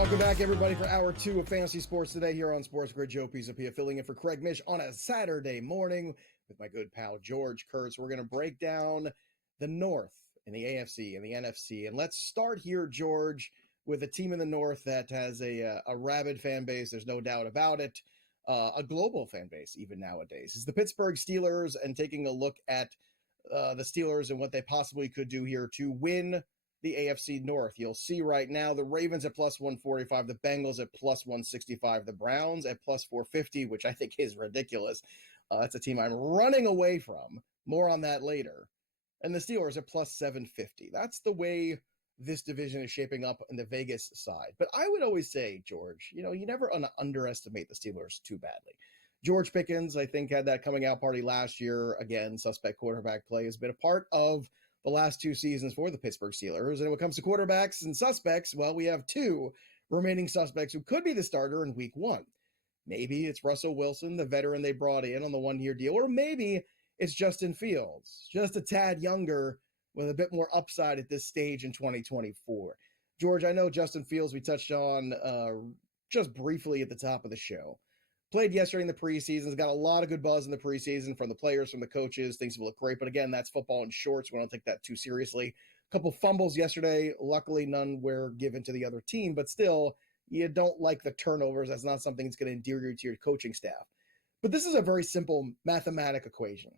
Welcome back, everybody, for Hour 2 of Fantasy Sports today here on SportsGrid. Joe Pisapia filling in for Craig Mish on a Saturday morning with my good pal George Kurtz. We're going to break down the North and the AFC and the NFC. And let's start here, George, with a team in the North that has a rabid fan base. There's no doubt about it. A global fan base, even nowadays. It's the Pittsburgh Steelers, and taking a look at the Steelers and what they possibly could do here to win the AFC North. You'll see right now the Ravens at plus 145, the Bengals at plus 165, the Browns at plus 450, which I think is ridiculous. That's a team I'm running away from. More on that later. And the Steelers at plus 750. That's the way this division is shaping up in the Vegas side. But I would always say, George, you never underestimate the Steelers too badly. George Pickens, I think, had that coming out party last year. Again, suspect quarterback play has been a part of the last two seasons for the Pittsburgh Steelers. And when it comes to quarterbacks and suspects, well, we have two remaining suspects who could be the starter in week one. Maybe it's Russell Wilson, the veteran they brought in on the one-year deal, or maybe it's Justin Fields, just a tad younger with a bit more upside at this stage in 2024. George, I know Justin Fields we touched on just briefly at the top of the show. Played yesterday in the preseason. Has got a lot of good buzz in the preseason from the players, from the coaches. Things will look great. But again, that's football in shorts. We don't take that too seriously. A couple fumbles yesterday. Luckily, none were given to the other team. But still, you don't like the turnovers. That's not something that's going to endear you to your coaching staff. But this is a very simple mathematic equation.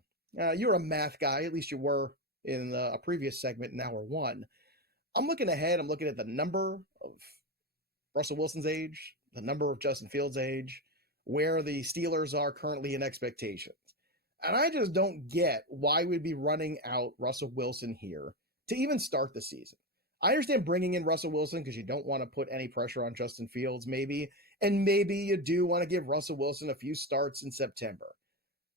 You're a math guy. At least you were in a previous segment in hour one. I'm looking ahead. I'm looking at the number of Russell Wilson's age, the number of Justin Fields' age, where the Steelers are currently in expectations. And I just don't get why we'd be running out Russell Wilson here to even start the season. I understand bringing in Russell Wilson because you don't want to put any pressure on Justin Fields, maybe. And maybe you do want to give Russell Wilson a few starts in September.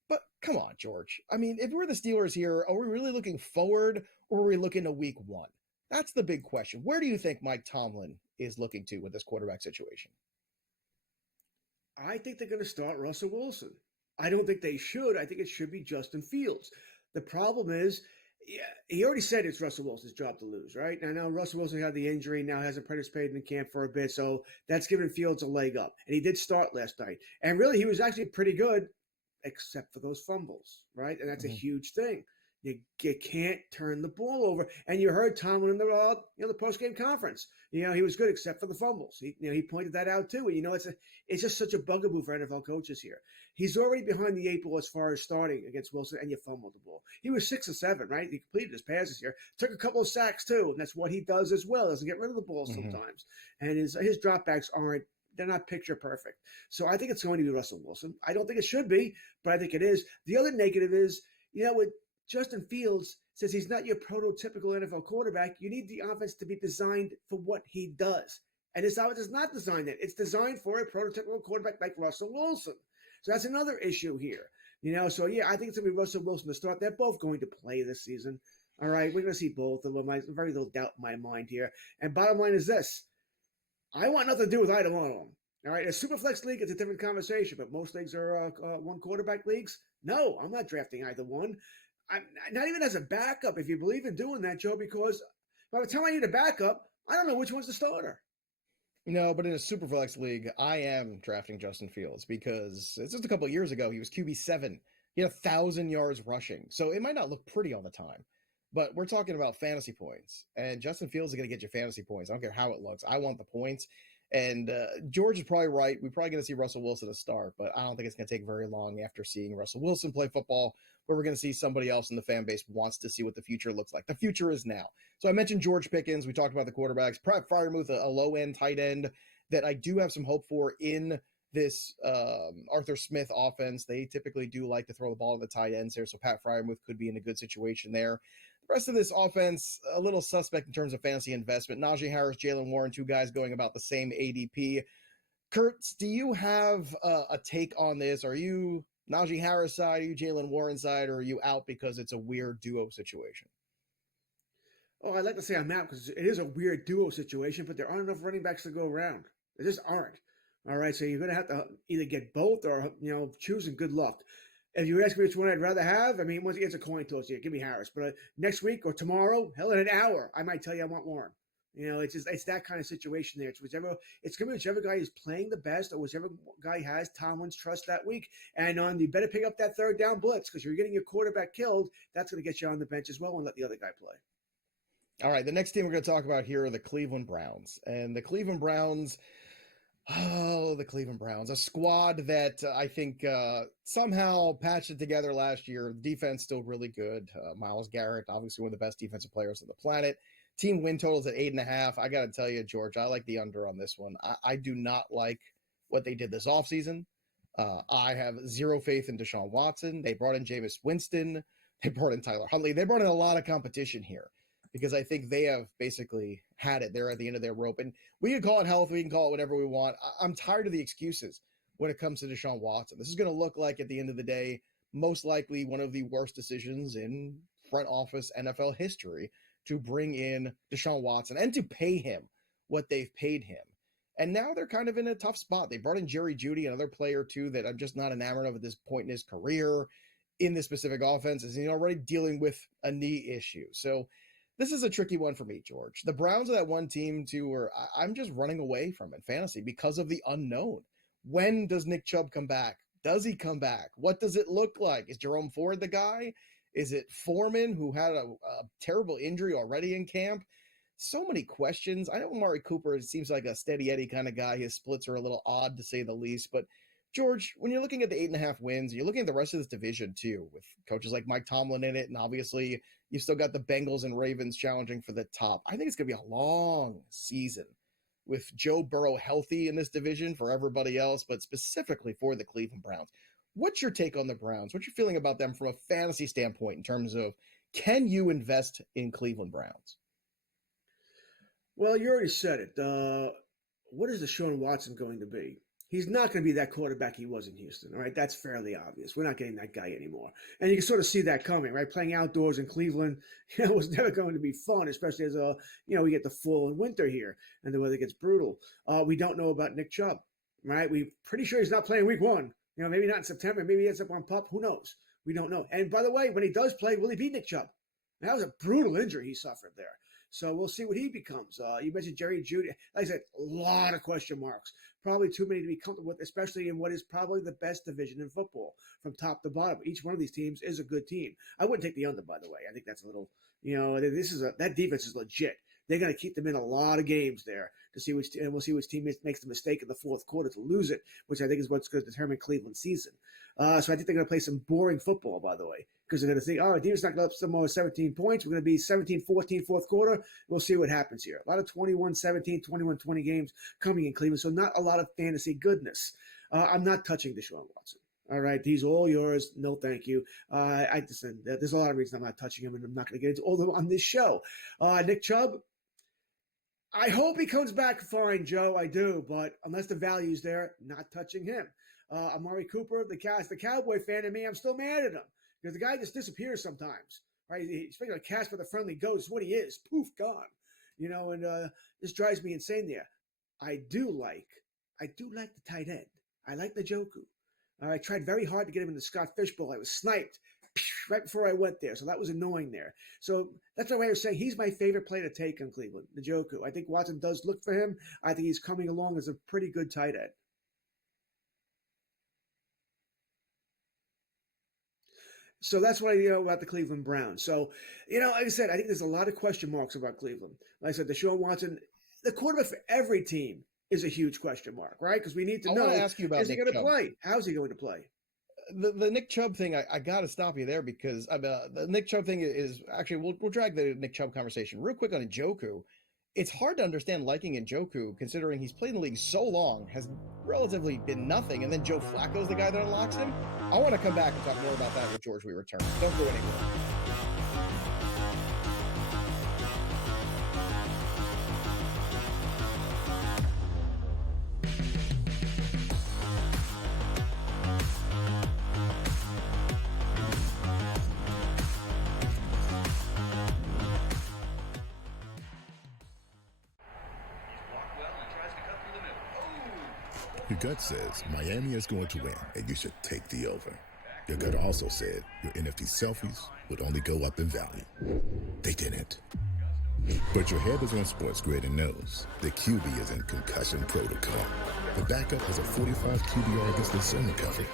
But come on, George. I mean, if we're the Steelers here, are we really looking forward, or are we looking to week one? That's the big question. Where do you think Mike Tomlin is looking to with this quarterback situation? I think they're going to start Russell Wilson. I don't think they should. I think it should be Justin Fields. The problem is, he already said it's Russell Wilson's job to lose, right? Now Russell Wilson had the injury, now hasn't participated in camp for a bit, so that's giving Fields a leg up. And he did start last night. And really, he was actually pretty good, except for those fumbles, right? And that's a huge thing. You can't turn the ball over. And you heard Tomlin in the post-game conference. He was good except for the fumbles. He pointed that out too. And it's just such a bugaboo for NFL coaches here. He's already behind the eight ball as far as starting against Wilson, and you fumbled the ball. He was 6 of 7, right? He completed his passes here. Took a couple of sacks too, and that's what he does as well. Doesn't get rid of the ball sometimes. And his dropbacks they're not picture perfect. So I think it's going to be Russell Wilson. I don't think it should be, but I think it is. The other negative is, with Justin Fields, says he's not your prototypical NFL quarterback. You need the offense to be designed for what he does. And this offense is not designed that. It's designed for a prototypical quarterback like Russell Wilson. So that's another issue here. So yeah, I think it's going to be Russell Wilson to start. They're both going to play this season. All right, we're going to see both of them. Very little doubt in my mind here. And bottom line is this. I want nothing to do with either one of them. All right, a Superflex league is a different conversation, but most leagues are one quarterback leagues. No, I'm not drafting either one. I'm not even as a backup, if you believe in doing that, Joe, because by the time I need a backup, I don't know which one's the starter. No, but in a Superflex league, I am drafting Justin Fields because it's just a couple of years ago, he was QB7. He had 1,000 yards rushing. So it might not look pretty all the time, but we're talking about fantasy points. And Justin Fields is going to get you fantasy points. I don't care how it looks. I want the points. And George is probably right. We're probably going to see Russell Wilson to start, but I don't think it's going to take very long after seeing Russell Wilson play football where we're going to see somebody else in the fan base wants to see what the future looks like. The future is now. So I mentioned George Pickens. We talked about the quarterbacks. Pat Freiermuth, a low-end tight end that I do have some hope for in this Arthur Smith offense. They typically do like to throw the ball to the tight ends here, so Pat Freiermuth could be in a good situation there. The rest of this offense, a little suspect in terms of fantasy investment. Najee Harris, Jalen Warren, two guys going about the same ADP. Kurtz, do you have a take on this? Are you Najee Harris side? Are you Jalen Warren side? Or are you out because it's a weird duo situation? Oh, I'd like to say I'm out because it is a weird duo situation, but there aren't enough running backs to go around. There just aren't. All right, so you're going to have to either get both or, choose and good luck. If you ask me which one I'd rather have, once again, it's a coin toss here. Give me Harris. But next week or tomorrow, hell, in an hour, I might tell you I want Warren. It's that kind of situation there. It's going to be whichever guy is playing the best or whichever guy has Tomlin's trust that week. And you better pick up that third down blitz because you're getting your quarterback killed. That's going to get you on the bench as well and let the other guy play. All right, the next team we're going to talk about here are the Cleveland Browns. And the Cleveland Browns, a squad that I think somehow patched it together last year. Defense still really good. Myles Garrett, obviously one of the best defensive players on the planet. Team win totals at 8.5. I got to tell you, George, I like the under on this one. I do not like what they did this offseason. I have zero faith in Deshaun Watson. They brought in Jameis Winston. They brought in Tyler Huntley. They brought in a lot of competition here because I think they have basically had it. They're at the end of their rope. And we can call it health. We can call it whatever we want. I'm tired of the excuses when it comes to Deshaun Watson. This is going to look like, at the end of the day, most likely one of the worst decisions in front office NFL history to bring in Deshaun Watson and to pay him what they've paid him. And now they're kind of in a tough spot. They brought in Jerry Jeudy, another player too that I'm just not enamored of at this point in his career in this specific offense. Is already dealing with a knee issue. So this is a tricky one for me, George. The Browns are that one team too where I'm just running away from in fantasy because of the unknown. When does Nick Chubb come back? Does he come back? What does it look like? Is Jerome Ford the guy? Is it Foreman, who had a terrible injury already in camp? So many questions. I know Amari Cooper seems like a steady Eddie kind of guy. His splits are a little odd, to say the least. But, George, when you're looking at the 8.5 wins, you're looking at the rest of this division, too, with coaches like Mike Tomlin in it. And obviously, you've still got the Bengals and Ravens challenging for the top. I think it's going to be a long season with Joe Burrow healthy in this division for everybody else, but specifically for the Cleveland Browns. What's your take on the Browns? What's your feeling about them from a fantasy standpoint in terms of, can you invest in Cleveland Browns? Well, you already said it. What is Deshaun Watson going to be? He's not going to be that quarterback he was in Houston, all right? That's fairly obvious. We're not getting that guy anymore. And you can sort of see that coming, right? Playing outdoors in Cleveland, was never going to be fun, especially as, we get the fall and winter here and the weather gets brutal. We don't know about Nick Chubb, right? We're pretty sure he's not playing week one. Maybe not in September. Maybe he ends up on PUP. Who knows? We don't know. And by the way, when he does play, will he beat Nick Chubb? That was a brutal injury he suffered there. So we'll see what he becomes. You mentioned Jerry Jeudy. Like I said, a lot of question marks. Probably too many to be comfortable with, especially in what is probably the best division in football from top to bottom. Each one of these teams is a good team. I wouldn't take the under, by the way. I think that's a little, that defense is legit. They're going to keep them in a lot of games there to see and we'll see which team makes the mistake in the fourth quarter to lose it, which I think is what's going to determine Cleveland's season. So I think they're going to play some boring football, by the way, because they're going to think, our team's not going to up some more 17 points. We're going to be 17-14 fourth quarter. We'll see what happens here. A lot of 21-17, 21-20 games coming in Cleveland, so not a lot of fantasy goodness. I'm not touching Deshaun Watson. All right, he's all yours. No, thank you. There's a lot of reasons I'm not touching him, and I'm not going to get into all of them on this show. Nick Chubb, I hope he comes back fine, Joe. I do, but unless the value's there, not touching him. Amari Cooper, the Cowboy fan in me, I'm still mad at him because the guy just disappears sometimes. Right? He's like a Casper the Friendly Ghost. What he is, poof, gone. And this drives me insane. There, I do like the tight end. I like the Njoku. I tried very hard to get him in the Scott Fish Bowl. I was sniped right before I went there, so that was annoying there. So that's my way of saying he's my favorite play to take on Cleveland, Njoku. I think Watson does look for him. I think he's coming along as a pretty good tight end. So that's what I know about the Cleveland Browns. So, like I said, I think there's a lot of question marks about Cleveland. Like I said, Deshaun Watson, the quarterback for every team is a huge question mark, right? Because we need to know, I want to ask you about is he going to play? How's he going to play? The Nick Chubb thing, I got to stop you there because the Nick Chubb thing is actually, we'll drag the Nick Chubb conversation real quick on Njoku. It's hard to understand liking Njoku considering he's played in the league so long, has relatively been nothing, and then Joe Flacco's the guy that unlocks him. I want to come back and talk more about that with George we return. Don't go anywhere. Your gut says Miami is going to win, and you should take the over. Your gut also said your NFT selfies would only go up in value. They didn't. But your head is on SportsGrid and knows the QB is in concussion protocol. The backup has a 45 QBR against the zone coverage.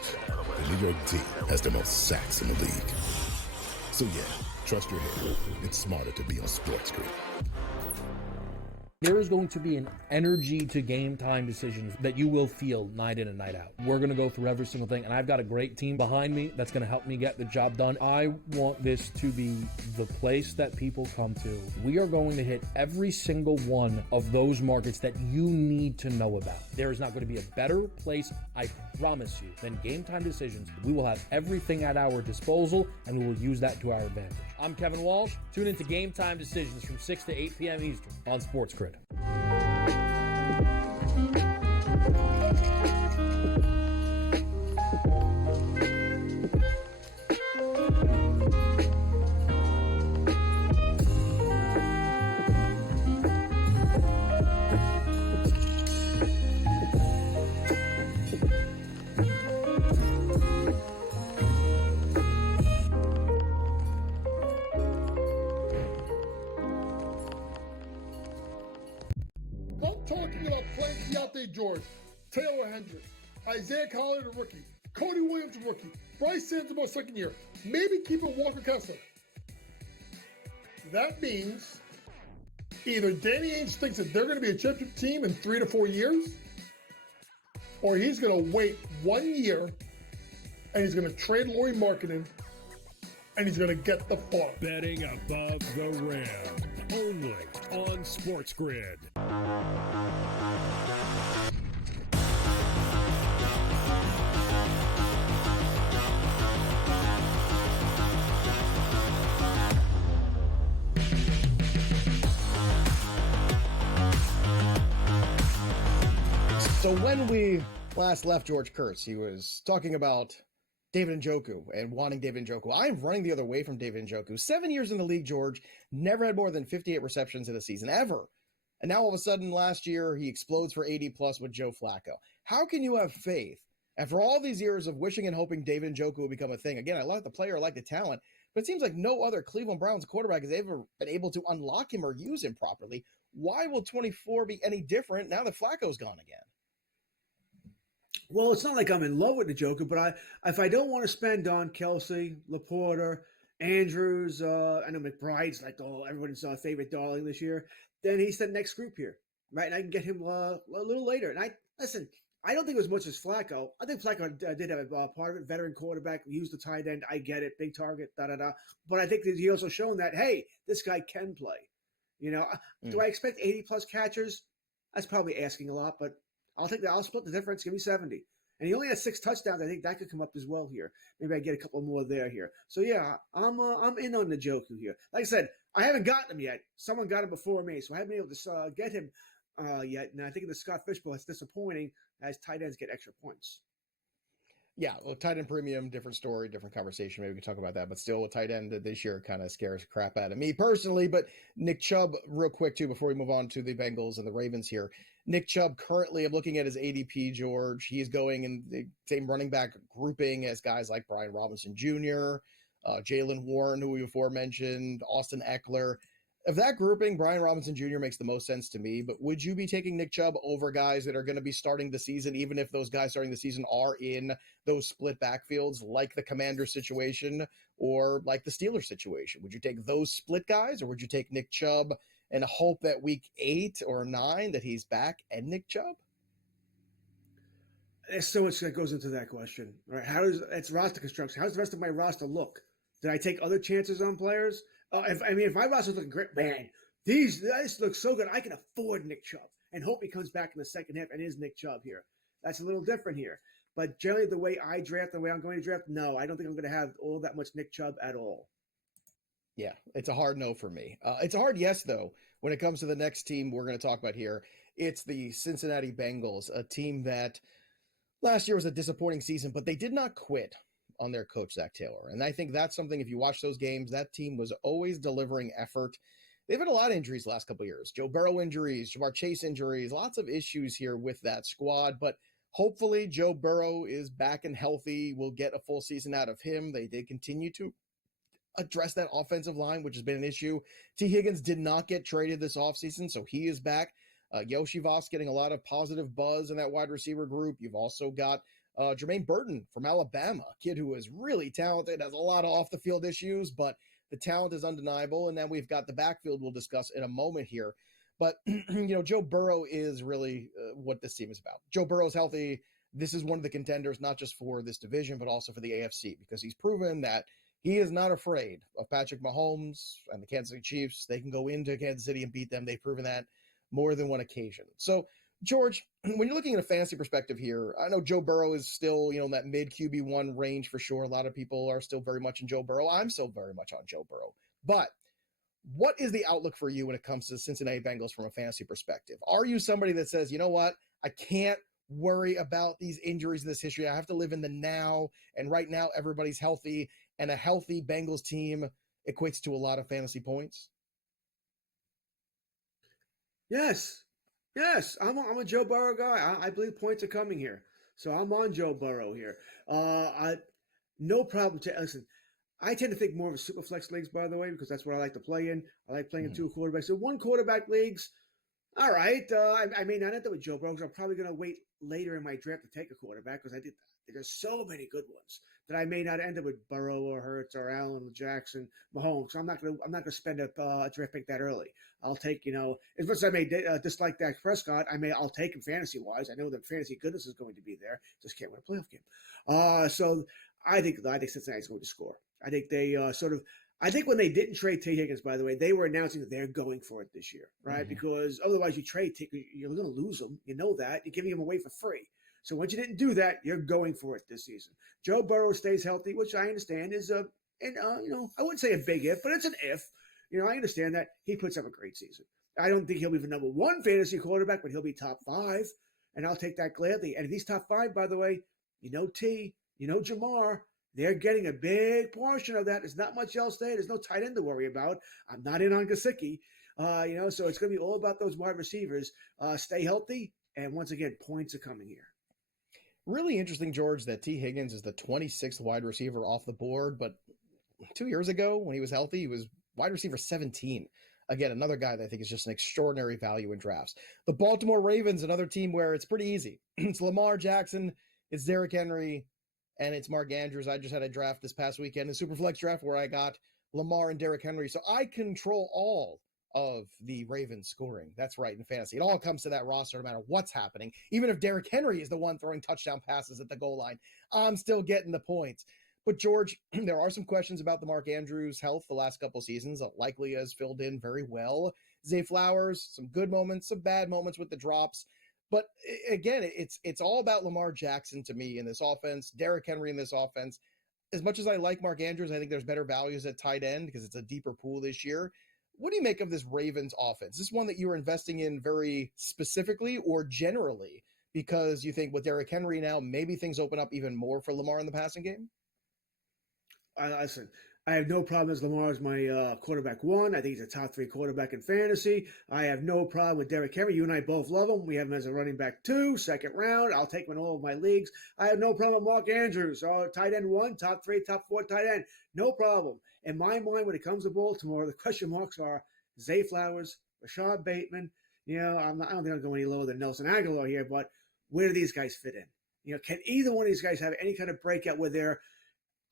The New York D has the most sacks in the league. So yeah, trust your head. It's smarter to be on SportsGrid. There is going to be an energy to game time decisions that you will feel night in and night out. We're going to go through every single thing, and I've got a great team behind me that's going to help me get the job done. I want this to be the place that people come to. We are going to hit every single one of those markets that you need to know about. There is not going to be a better place, I promise you, than Game Time Decisions. We will have everything at our disposal, and we will use that to our advantage. I'm Kevin Walsh. Tune into Game Time Decisions from 6 to 8 p.m. Eastern on SportsGrid. Talking about playing Pisapia, George, Taylor Hendricks, Isaiah Collins, a rookie, Cody Williams, a rookie, Bryce Sansamore, second year, maybe keep it Walker Kessler. That means either Danny Ainge thinks that they're going to be a championship team in 3 to 4 years, or he's going to wait 1 year and he's going to trade Laurie Marketing and he's going to get the fall. Betting above the rim, only on SportsGrid. So when we last left George Kurtz, he was talking about David Njoku and wanting David Njoku. I'm running the other way from David Njoku. 7 years in the league, George, never had more than 58 receptions in a season, ever. And now all of a sudden last year, he explodes for 80 plus with Joe Flacco. How can you have faith after all these years of wishing and hoping David Njoku will become a thing? Again, I like the player, I like the talent, but it seems like no other Cleveland Browns quarterback has ever been able to unlock him or use him properly. Why will 24 be any different now that Flacco's gone again? Well, it's not like I'm in love with the Joker, but if I don't want to spend on Kelsey, Laporta, Andrews, I know McBride's like everyone's favorite darling this year, then he's the next group here, right? And I can get him a little later. And I don't think it was much as Flacco. I think Flacco did have a part of it. Veteran quarterback, used the tight end. I get it, big target, da-da-da. But I think that he also shown that, hey, this guy can play. Do I expect 80-plus catchers? That's probably asking a lot, but I'll take that. I'll split the difference. Give me 70. And he only has 6 touchdowns. I think that could come up as well here. Maybe I get a couple more there here. So yeah, I'm in on the Njoku here. Like I said, I haven't gotten him yet. Someone got him before me, so I haven't been able to get him yet. And I think in the Scott Fishbowl, it's disappointing as tight ends get extra points. Yeah, well, tight end premium, different story, different conversation. Maybe we can talk about that. But still, a tight end this year kind of scares the crap out of me personally. But Nick Chubb, real quick, too, before we move on to the Bengals and the Ravens here. Nick Chubb, currently, I'm looking at his ADP, George. He's going in the same running back grouping as guys like Brian Robinson Jr., Jalen Warren, who we before mentioned, Austin Eckler. Of that grouping, Brian Robinson Jr. makes the most sense to me, but would you be taking Nick Chubb over guys that are going to be starting the season, even if those guys starting the season are in those split backfields, like the Commanders situation or like the Steelers situation? Would you take those split guys, or would you take Nick Chubb and hope that week 8 or 9 that he's back and Nick Chubb? There's so much that goes into that question. All right, it's roster construction. How does the rest of my roster look? Did I take other chances on players? If my roster's looking great, man, this looks so good. I can afford Nick Chubb and hope he comes back in the second half and is Nick Chubb here. That's a little different here. But generally, the way I draft, the way I'm going to draft, no, I don't think I'm going to have all that much Nick Chubb at all. Yeah, it's a hard no for me. It's a hard yes, though, when it comes to the next team we're going to talk about here. It's the Cincinnati Bengals, a team that last year was a disappointing season, but they did not quit on their coach, Zach Taylor. And I think that's something, if you watch those games, that team was always delivering effort. They've had a lot of injuries the last couple of years. Joe Burrow injuries, Jamar Chase injuries, lots of issues here with that squad. But hopefully Joe Burrow is back and healthy. We'll get a full season out of him. They did continue to address that offensive line, which has been an issue. T. Higgins did not get traded this offseason, so he is back. Yoshi Voss getting a lot of positive buzz in that wide receiver group. You've also got Jermaine Burton from Alabama, a kid who is really talented, has a lot of off-the-field issues, but the talent is undeniable. And then we've got the backfield we'll discuss in a moment here. But, Joe Burrow is really what this team is about. Joe Burrow's healthy. This is one of the contenders, not just for this division, but also for the AFC, because he's proven that he is not afraid of Patrick Mahomes and the Kansas City Chiefs. They can go into Kansas City and beat them. They've proven that more than one occasion. So, George, when you're looking at a fantasy perspective here, I know Joe Burrow is still, in that mid QB1 range for sure. A lot of people are still very much in Joe Burrow. I'm still very much on Joe Burrow. But what is the outlook for you when it comes to the Cincinnati Bengals from a fantasy perspective? Are you somebody that says, you know what, I can't worry about these injuries in this history. I have to live in the now, and right now everybody's healthy, and a healthy Bengals team equates to a lot of fantasy points? Yes. I'm a Joe Burrow guy. I believe points are coming here. So I'm on Joe Burrow here. No problem to listen. I tend to think more of a super flex leagues, by the way, because that's what I like to play in. I like playing in two quarterbacks. So one quarterback leagues, all right. I may not end up with Joe Burrow, because I'm probably going to wait later in my draft to take a quarterback, because there's so many good ones that I may not end up with Burrow or Hurts or Allen or Jackson, Mahomes. I'm not gonna spend a draft pick that early. I'll take, as much as I may dislike Dak Prescott, I'll take him fantasy wise. I know the fantasy goodness is going to be there. Just can't win a playoff game. So I think Cincinnati's going to score. I think they I think when they didn't trade T. Higgins, by the way, they were announcing that they're going for it this year, right? Mm-hmm. Because otherwise you trade T, you're going to lose them. You know that. You're giving them away for free. So once you didn't do that, you're going for it this season. Joe Burrow stays healthy, which I understand is I wouldn't say a big if, but it's an if. I understand that he puts up a great season. I don't think he'll be the number one fantasy quarterback, but he'll be top 5, and I'll take that gladly. And if he's top 5, by the way, T, Jamar, they're getting a big portion of that. There's not much else there. There's no tight end to worry about. I'm not in on Gesicki, so it's going to be all about those wide receivers. Stay healthy, and once again, points are coming here. Really interesting, George, that T. Higgins is the 26th wide receiver off the board, but 2 years ago when he was healthy, he was wide receiver 17. Again, another guy that I think is just an extraordinary value in drafts. The Baltimore Ravens, another team where it's pretty easy. It's Lamar Jackson, it's Derrick Henry, and it's Mark Andrews. I just had a draft this past weekend, a Superflex draft, where I got Lamar and Derrick Henry. So I control all of the Ravens scoring. That's right, in fantasy. It all comes to that roster no matter what's happening. Even if Derrick Henry is the one throwing touchdown passes at the goal line, I'm still getting the points. But George, there are some questions about the Mark Andrews health the last couple seasons. Likely has filled in very well. Zay Flowers, some good moments, some bad moments with the drops. But again, it's all about Lamar Jackson to me in this offense, Derrick Henry in this offense. As much as I like Mark Andrews, I think there's better values at tight end because it's a deeper pool this year. What do you make of this Ravens offense? Is this one that you're investing in very specifically or generally because you think with Derrick Henry now, maybe things open up even more for Lamar in the passing game? Listen, I have no problem as Lamar is my quarterback 1. I think he's a top 3 quarterback in fantasy. I have no problem with Derrick Henry. You and I both love him. We have him as a running back 2, second round. I'll take him in all of my leagues. I have no problem with Mark Andrews, tight end 1, top 3, top 4 tight end. No problem. In my mind, when it comes to Baltimore, the question marks are Zay Flowers, Rashad Bateman. I don't think I'll go any lower than Nelson Aguilar here, but where do these guys fit in? Can either one of these guys have any kind of breakout where they're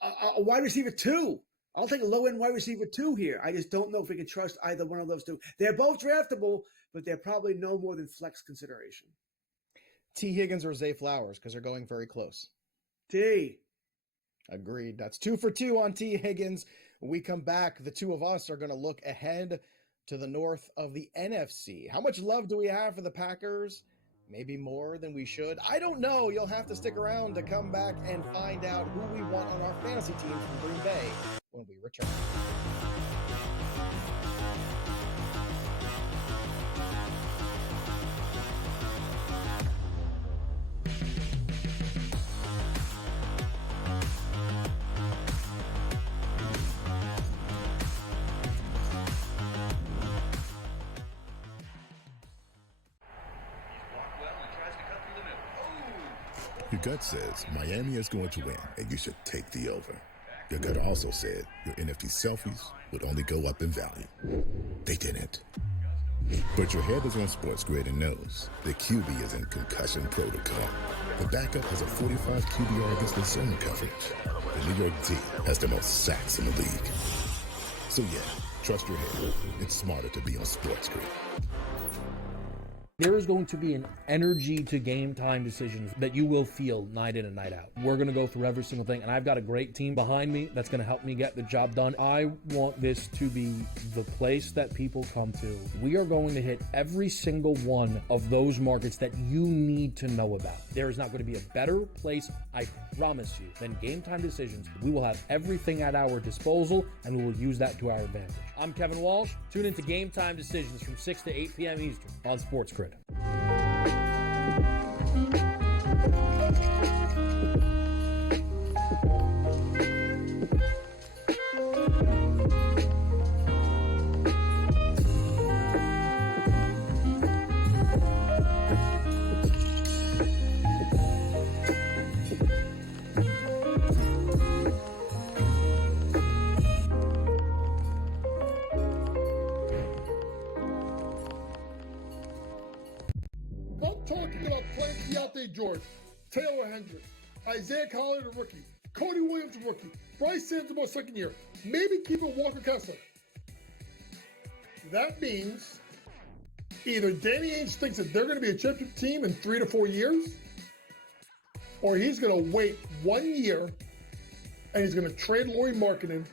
a wide receiver 2? I'll take a low-end wide receiver 2 here. I just don't know if we can trust either one of those two. They're both draftable, but they're probably no more than flex consideration. T. Higgins or Zay Flowers, because they're going very close. T. Agreed. That's 2 for 2 on T. Higgins. When we come back, the two of us are going to look ahead to the north of the NFC. How much love do we have for the Packers? Maybe more than we should. I don't know. You'll have to stick around to come back and find out who we want on our fantasy team from Green Bay when we return. Your gut says Miami is going to win, and you should take the over. Your gut also said your NFT selfies would only go up in value. They didn't. But your head is on SportsGrid and knows the QB is in concussion protocol. The backup has a 45 QBR against the zone coverage. The New York D has the most sacks in the league. So yeah, trust your head. It's smarter to be on SportsGrid. There is going to be an energy to game time decisions that you will feel night in and night out. We're going to go through every single thing, and I've got a great team behind me that's going to help me get the job done. I want this to be the place that people come to. We are going to hit every single one of those markets that you need to know about. There is not going to be a better place, I promise you, than Game Time Decisions. We will have everything at our disposal, and we will use that to our advantage. I'm Kevin Walsh. Tune into Game Time Decisions from 6 to 8 p.m. Eastern on SportsGrid. Talking about Pisapia, George, Taylor Hendricks, Isaiah Collins, a rookie, Cody Williams, a rookie, Bryce Santamore, second year, maybe keep it Walker Kessler. That means either Danny Ainge thinks that they're going to be a championship team in 3 to 4 years, or he's going to wait 1 year and he's going to trade Lauri Markkanen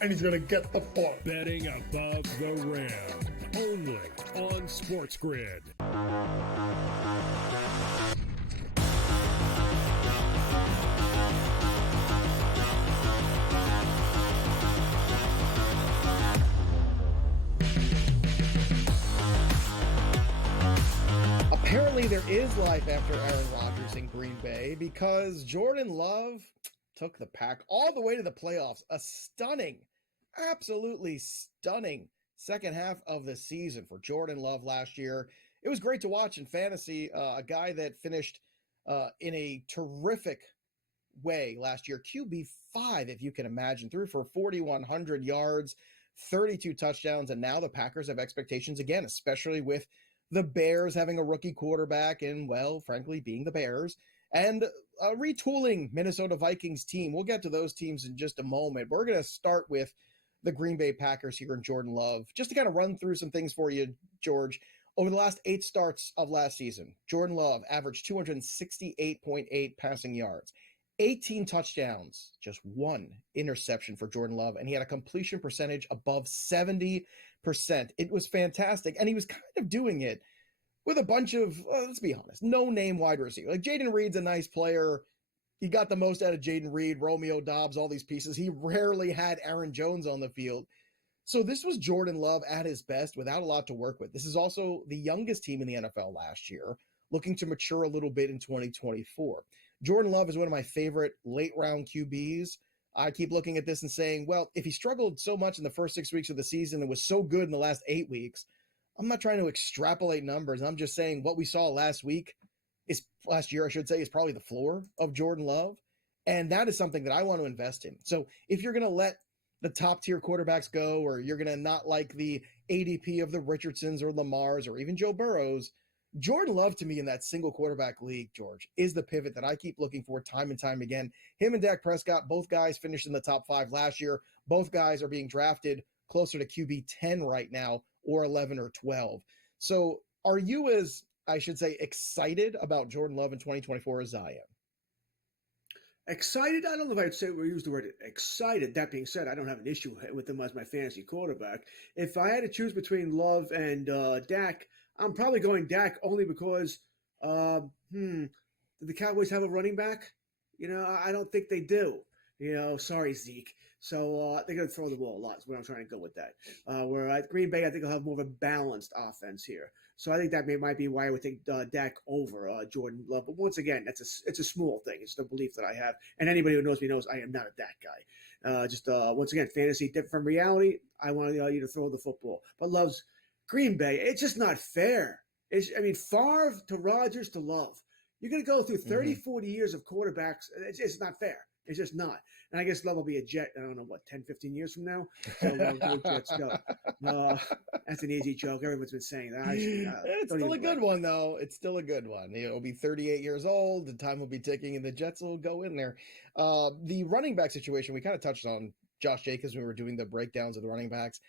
and he's going to get the farm. Betting above the rim. Only on SportsGrid. Apparently there is life after Aaron Rodgers in Green Bay because Jordan Love took the Pack all the way to the playoffs. A stunning, absolutely stunning second half of the season for Jordan Love last year. It was great to watch in fantasy. A guy that finished in a terrific way last year. QB5, if you can imagine, threw for 4,100 yards, 32 touchdowns, and now the Packers have expectations again, especially with the Bears having a rookie quarterback and, well, frankly, being the Bears, and retooling Minnesota Vikings team. We'll get to those teams in just a moment. We're going to start with the Green Bay Packers here and Jordan Love. Just to kind of run through some things for you, George. Over the last 8 starts of last season, Jordan Love averaged 268.8 passing yards, 18 touchdowns, just 1 interception for Jordan Love, and he had a completion percentage above 70%. It was fantastic, and he was kind of doing it with a bunch of, let's be honest, no-name wide receiver. Like, Jaden Reed's a nice player. He got the most out of Jaden Reed, Romeo Doubs, all these pieces. He rarely had Aaron Jones on the field. So this was Jordan Love at his best without a lot to work with. This is also the youngest team in the NFL last year, looking to mature a little bit in 2024. Jordan Love is one of my favorite late-round QBs. I keep looking at this and saying, well, if he struggled so much in the first 6 weeks of the season and was so good in the last 8 weeks, I'm not trying to extrapolate numbers. I'm just saying what we saw last year, is probably the floor of Jordan Love. And that is something that I want to invest in. So if you're going to let the top tier quarterbacks go, or you're going to not like the ADP of the Richardsons or Lamars or even Joe Burrows, Jordan Love, to me, in that single quarterback league, George, is the pivot that I keep looking for time and time again. Him and Dak Prescott, both guys finished in the top 5 last year. Both guys are being drafted closer to QB 10 right now, or 11 or 12. So are you as, I should say, excited about Jordan Love in 2024 as I am? Excited? I don't know if I'd say we use the word excited. That being said, I don't have an issue with him as my fantasy quarterback. If I had to choose between Love and Dak, I'm probably going Dak only because, do the Cowboys have a running back? I don't think they do. Sorry, Zeke. So they're going to throw the ball a lot. That's where I'm trying to go with that. Where at Green Bay, I think they'll have more of a balanced offense here. So I think that might be why I would take Dak over Jordan Love. But once again, it's a small thing. It's the belief that I have. And anybody who knows me knows I am not a Dak guy. Once again, fantasy different from reality. I want you to throw the football. But Love's Green Bay, it's just not fair. Favre to Rodgers to Love. You're going to go through 30, 40 years of quarterbacks. It's not fair. It's just not. And I guess Love will be a Jet, I don't know, 10, 15 years from now? So go Jets, go. That's an easy joke. Everyone's been saying that. It's still a good one, though. It's still a good one. He'll be 38 years old. The time will be ticking, and the Jets will go in there. The running back situation, we kind of touched on Josh Jacobs when we were doing the breakdowns of the running backs.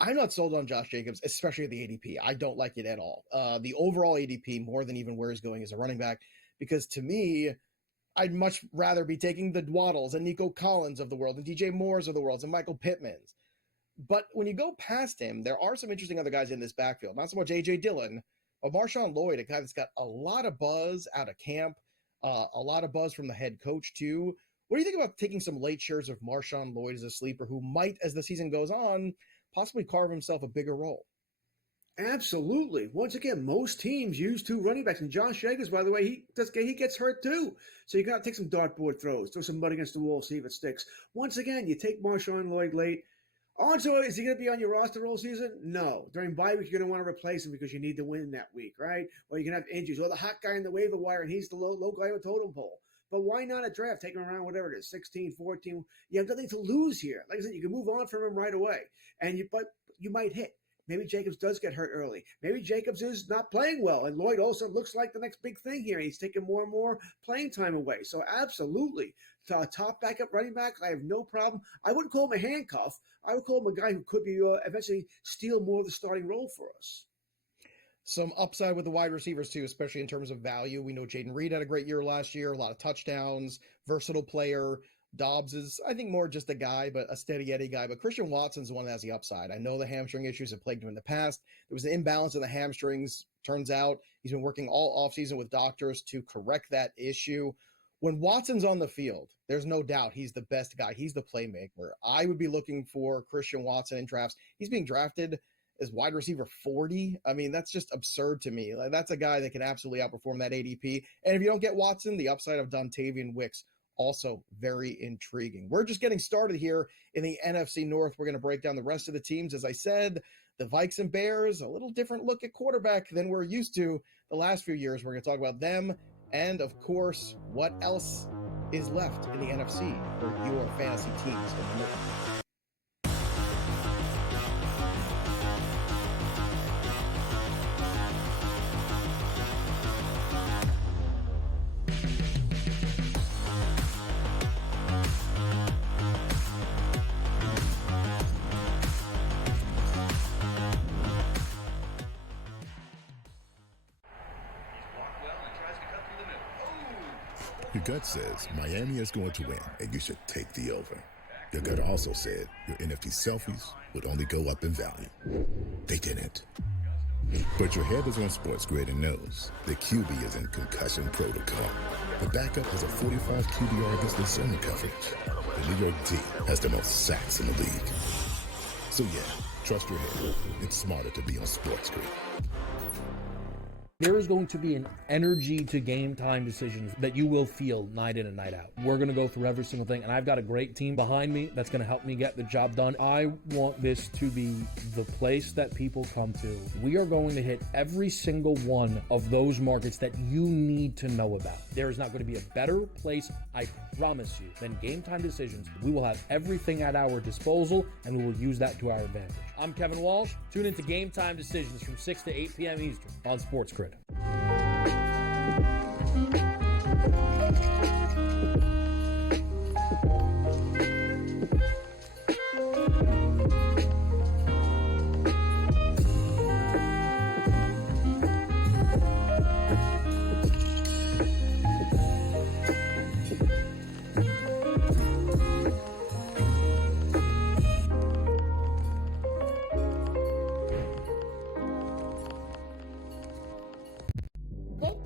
I'm not sold on Josh Jacobs, especially at the ADP. I don't like it at all. The overall ADP, more than even where he's going as a running back, because to me, I'd much rather be taking the Waddles and Nico Collins of the world and DJ Moores of the world and Michael Pittmans. But when you go past him, there are some interesting other guys in this backfield. Not so much A.J. Dillon, but Marshawn Lloyd, a guy that's got a lot of buzz out of camp, a lot of buzz from the head coach too. What do you think about taking some late shares of Marshawn Lloyd as a sleeper who might, as the season goes on, possibly carve himself a bigger role? Absolutely. Once again, most teams use two running backs. And Josh Jacobs, by the way, he gets hurt too. So you got to take some dartboard throws, throw some mud against the wall, see if it sticks. Once again, you take Marshawn Lloyd late. Also, is he going to be on your roster all season? No. During bye week, you're going to want to replace him because you need to win that week, right? Or you can have injuries. Or the hot guy in the waiver wire, and he's the low guy with totem pole. But why not a draft? Take him around, whatever it is, 16, 14. You have nothing to lose here. Like I said, you can move on from him right away. But you might hit. Maybe Jacobs does get hurt early. Maybe Jacobs is not playing well. And Lloyd also looks like the next big thing here. He's taking more and more playing time away. So absolutely, top backup running back, I have no problem. I wouldn't call him a handcuff. I would call him a guy who could be eventually steal more of the starting role for us. Some upside with the wide receivers too, especially in terms of value. We know Jaden Reed had a great year last year, a lot of touchdowns, versatile player. Dobbs is, I think, more just a guy, but a steady Eddie guy. But Christian Watson's the one that has the upside. I know the hamstring issues have plagued him in the past. There was an imbalance in the hamstrings. Turns out he's been working all offseason with doctors to correct that issue. When Watson's on the field, there's no doubt he's the best guy. He's the playmaker. I would be looking for Christian Watson in drafts. He's being drafted as wide receiver 40. I mean, that's just absurd to me. Like, that's a guy that can absolutely outperform that ADP. And if you don't get Watson, the upside of Dontavian Wicks, also very intriguing. We're just getting started here in the NFC North. We're going to break down the rest of the teams. As I said, the Vikes and Bears, a little different look at quarterback than we're used to the last few years. We're going to talk about them and, of course, what else is left in the NFC for your fantasy teams in the North. Your gut says Miami is going to win, and you should take the over. Your gut also said your NFT selfies would only go up in value. They didn't. But your head is on SportsGrid and knows the QB is in concussion protocol. The backup has a 45 QBR against the zone coverage. The New York D has the most sacks in the league. So yeah, trust your head. It's smarter to be on SportsGrid. There is going to be an energy to game time decisions that you will feel night in and night out. We're going to go through every single thing, and I've got a great team behind me that's going to help me get the job done. I want this to be the place that people come to. We are going to hit every single one of those markets that you need to know about. There is not going to be a better place, I promise you, than Game Time Decisions. We will have everything at our disposal, and we will use that to our advantage. I'm Kevin Walsh. Tune into Game Time Decisions from 6 to 8 p.m. Eastern on SportsGrid.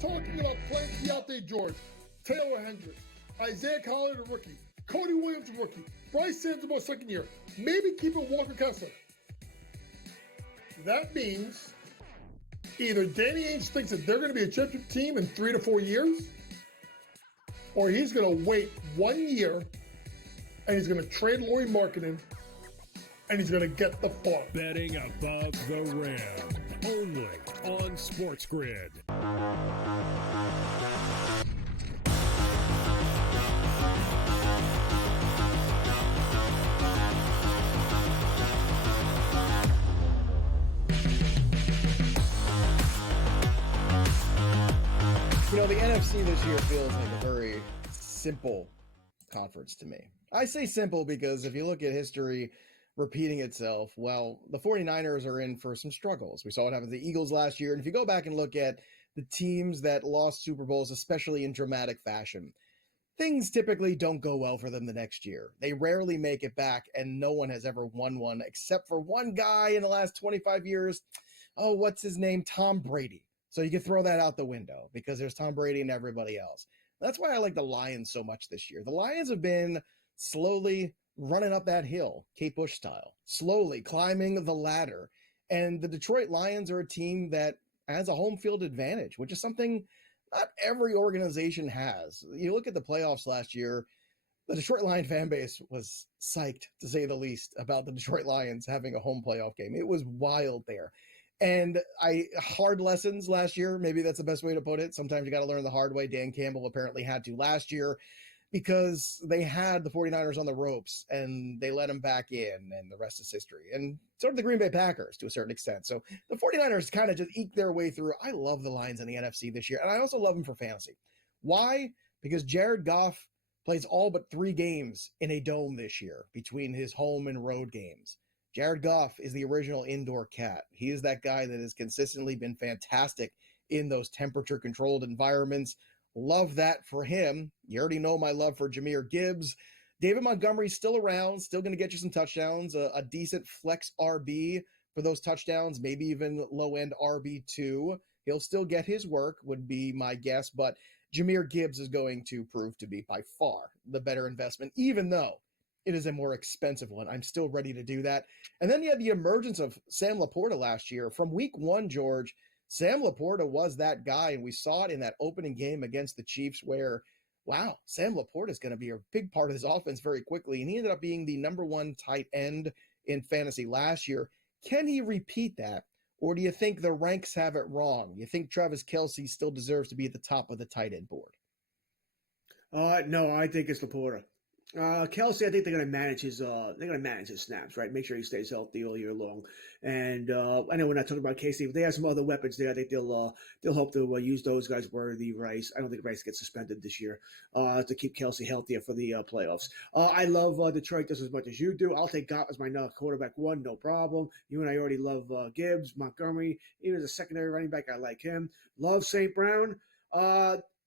Talking about playing Pisapia and George, Taylor Hendricks, Isaiah Collier, the rookie, Cody Williams, the rookie, Bryce Sands, second year, maybe keeping Walker Kessler. That means either Danny Ainge thinks that they're going to be a championship team in 3 to 4 years, or he's going to wait 1 year and he's going to trade Laurie Marketing and he's going to get the farm. Betting above the rim. Only on SportsGrid. The NFC this year feels like a very simple conference to me. I say simple because if you look at history repeating itself, well, the 49ers are in for some struggles. We saw what happened to the Eagles last year. And if you go back and look at the teams that lost Super Bowls, especially in dramatic fashion, things typically don't go well for them the next year. They rarely make it back, and no one has ever won one except for one guy in the last 25 years. Oh, what's his name? Tom Brady. So you can throw that out the window because there's Tom Brady and everybody else. That's why I like the Lions so much this year. The Lions have been slowly running up that hill, Kate Bush style, slowly climbing the ladder. And the Detroit Lions are a team that has a home field advantage, which is something not every organization has. You look at the playoffs last year, the Detroit Lion fan base was psyched, to say the least, about the Detroit Lions having a home playoff game. It was wild there. And hard lessons last year, maybe that's the best way to put it. Sometimes you got to learn the hard way. Dan Campbell apparently had to last year because they had the 49ers on the ropes and they let them back in, and the rest is history. And so did the Green Bay Packers to a certain extent. So the 49ers kind of just eke their way through. I love the Lions in the NFC this year, and I also love them for fantasy. Why? Because Jared Goff plays all but 3 games in a dome this year between his home and road games. Jared Goff is the original indoor cat. He is that guy that has consistently been fantastic in those temperature-controlled environments. Love that for him. You already know my love for Jahmyr Gibbs. David Montgomery's still around, still going to get you some touchdowns, a decent flex RB for those touchdowns, maybe even low-end RB2. He'll still get his work, would be my guess, but Jahmyr Gibbs is going to prove to be by far the better investment, even though it is a more expensive one. I'm still ready to do that. And then you had the emergence of Sam Laporta last year. From week 1, George, Sam Laporta was that guy, and we saw it in that opening game against the Chiefs where, wow, Sam Laporta is going to be a big part of his offense very quickly, and he ended up being the number 1 tight end in fantasy last year. Can he repeat that, or do you think the ranks have it wrong? You think Travis Kelce still deserves to be at the top of the tight end board? No, I think it's Laporta. Kelce, I think they're going to manage his snaps, right? Make sure he stays healthy all year long. And I know we're not talking about KC, but they have some other weapons there. I think they'll hope to use those guys. Worthy, Rice. I don't think Rice gets suspended this year to keep Kelce healthier for the playoffs. I love Detroit just as much as you do. I'll take Goff as my quarterback 1, no problem. You and I already love Gibbs, Montgomery, even as a secondary running back. I like him. Love St. Brown.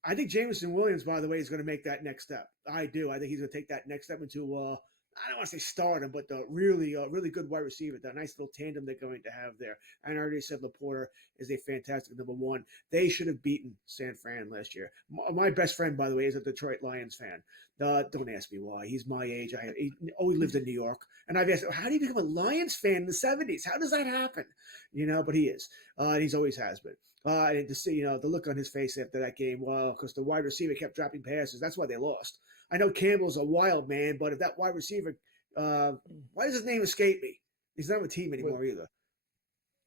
I think Jameson Williams, by the way, is going to make that next step. I do. I think he's going to take that next step into, I don't want to say stardom, but the really good wide receiver, that nice little tandem they're going to have there. And I already said Laporta is a fantastic number 1. They should have beaten San Fran last year. My best friend, by the way, is a Detroit Lions fan. Don't ask me why. He's my age. He always lived in New York. And I've asked him, how do you become a Lions fan in the 70s? How does that happen? But he is. He's always has been. And to see, the look on his face after that game, well, because the wide receiver kept dropping passes. That's why they lost. I know Campbell's a wild man, but if that wide receiver, why does his name escape me? He's not on the team anymore either.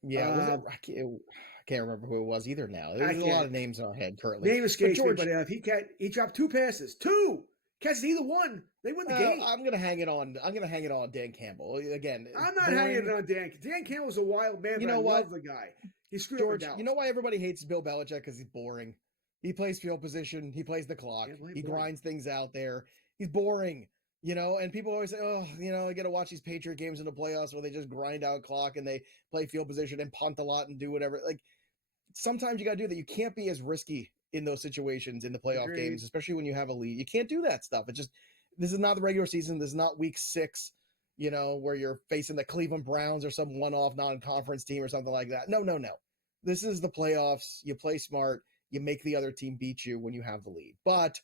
Yeah, I can't remember who it was either now. There's a lot of names in our head currently. Name escapes me, but if he dropped 2 passes. 2! Catches either one, they win the game. I'm gonna hang it on Dan Campbell again. I'm not hanging it on Dan. Dan Campbell's a wild man. You know what? I love the guy. He screwed George, up. you know why everybody hates Bill Belichick? Because he's boring. He plays field position. He plays the clock. He grinds things out there. He's boring. And people always say, I got to watch these Patriot games in the playoffs where they just grind out clock and they play field position and punt a lot and do whatever. Like, sometimes you got to do that. You can't be as risky in those situations in the playoff games, especially when you have a lead. You can't do that stuff. This is not the regular season. This is not week 6, where you're facing the Cleveland Browns or some one-off non-conference team or something like that. No. This is the playoffs. You play smart. You make the other team beat you when you have the lead. But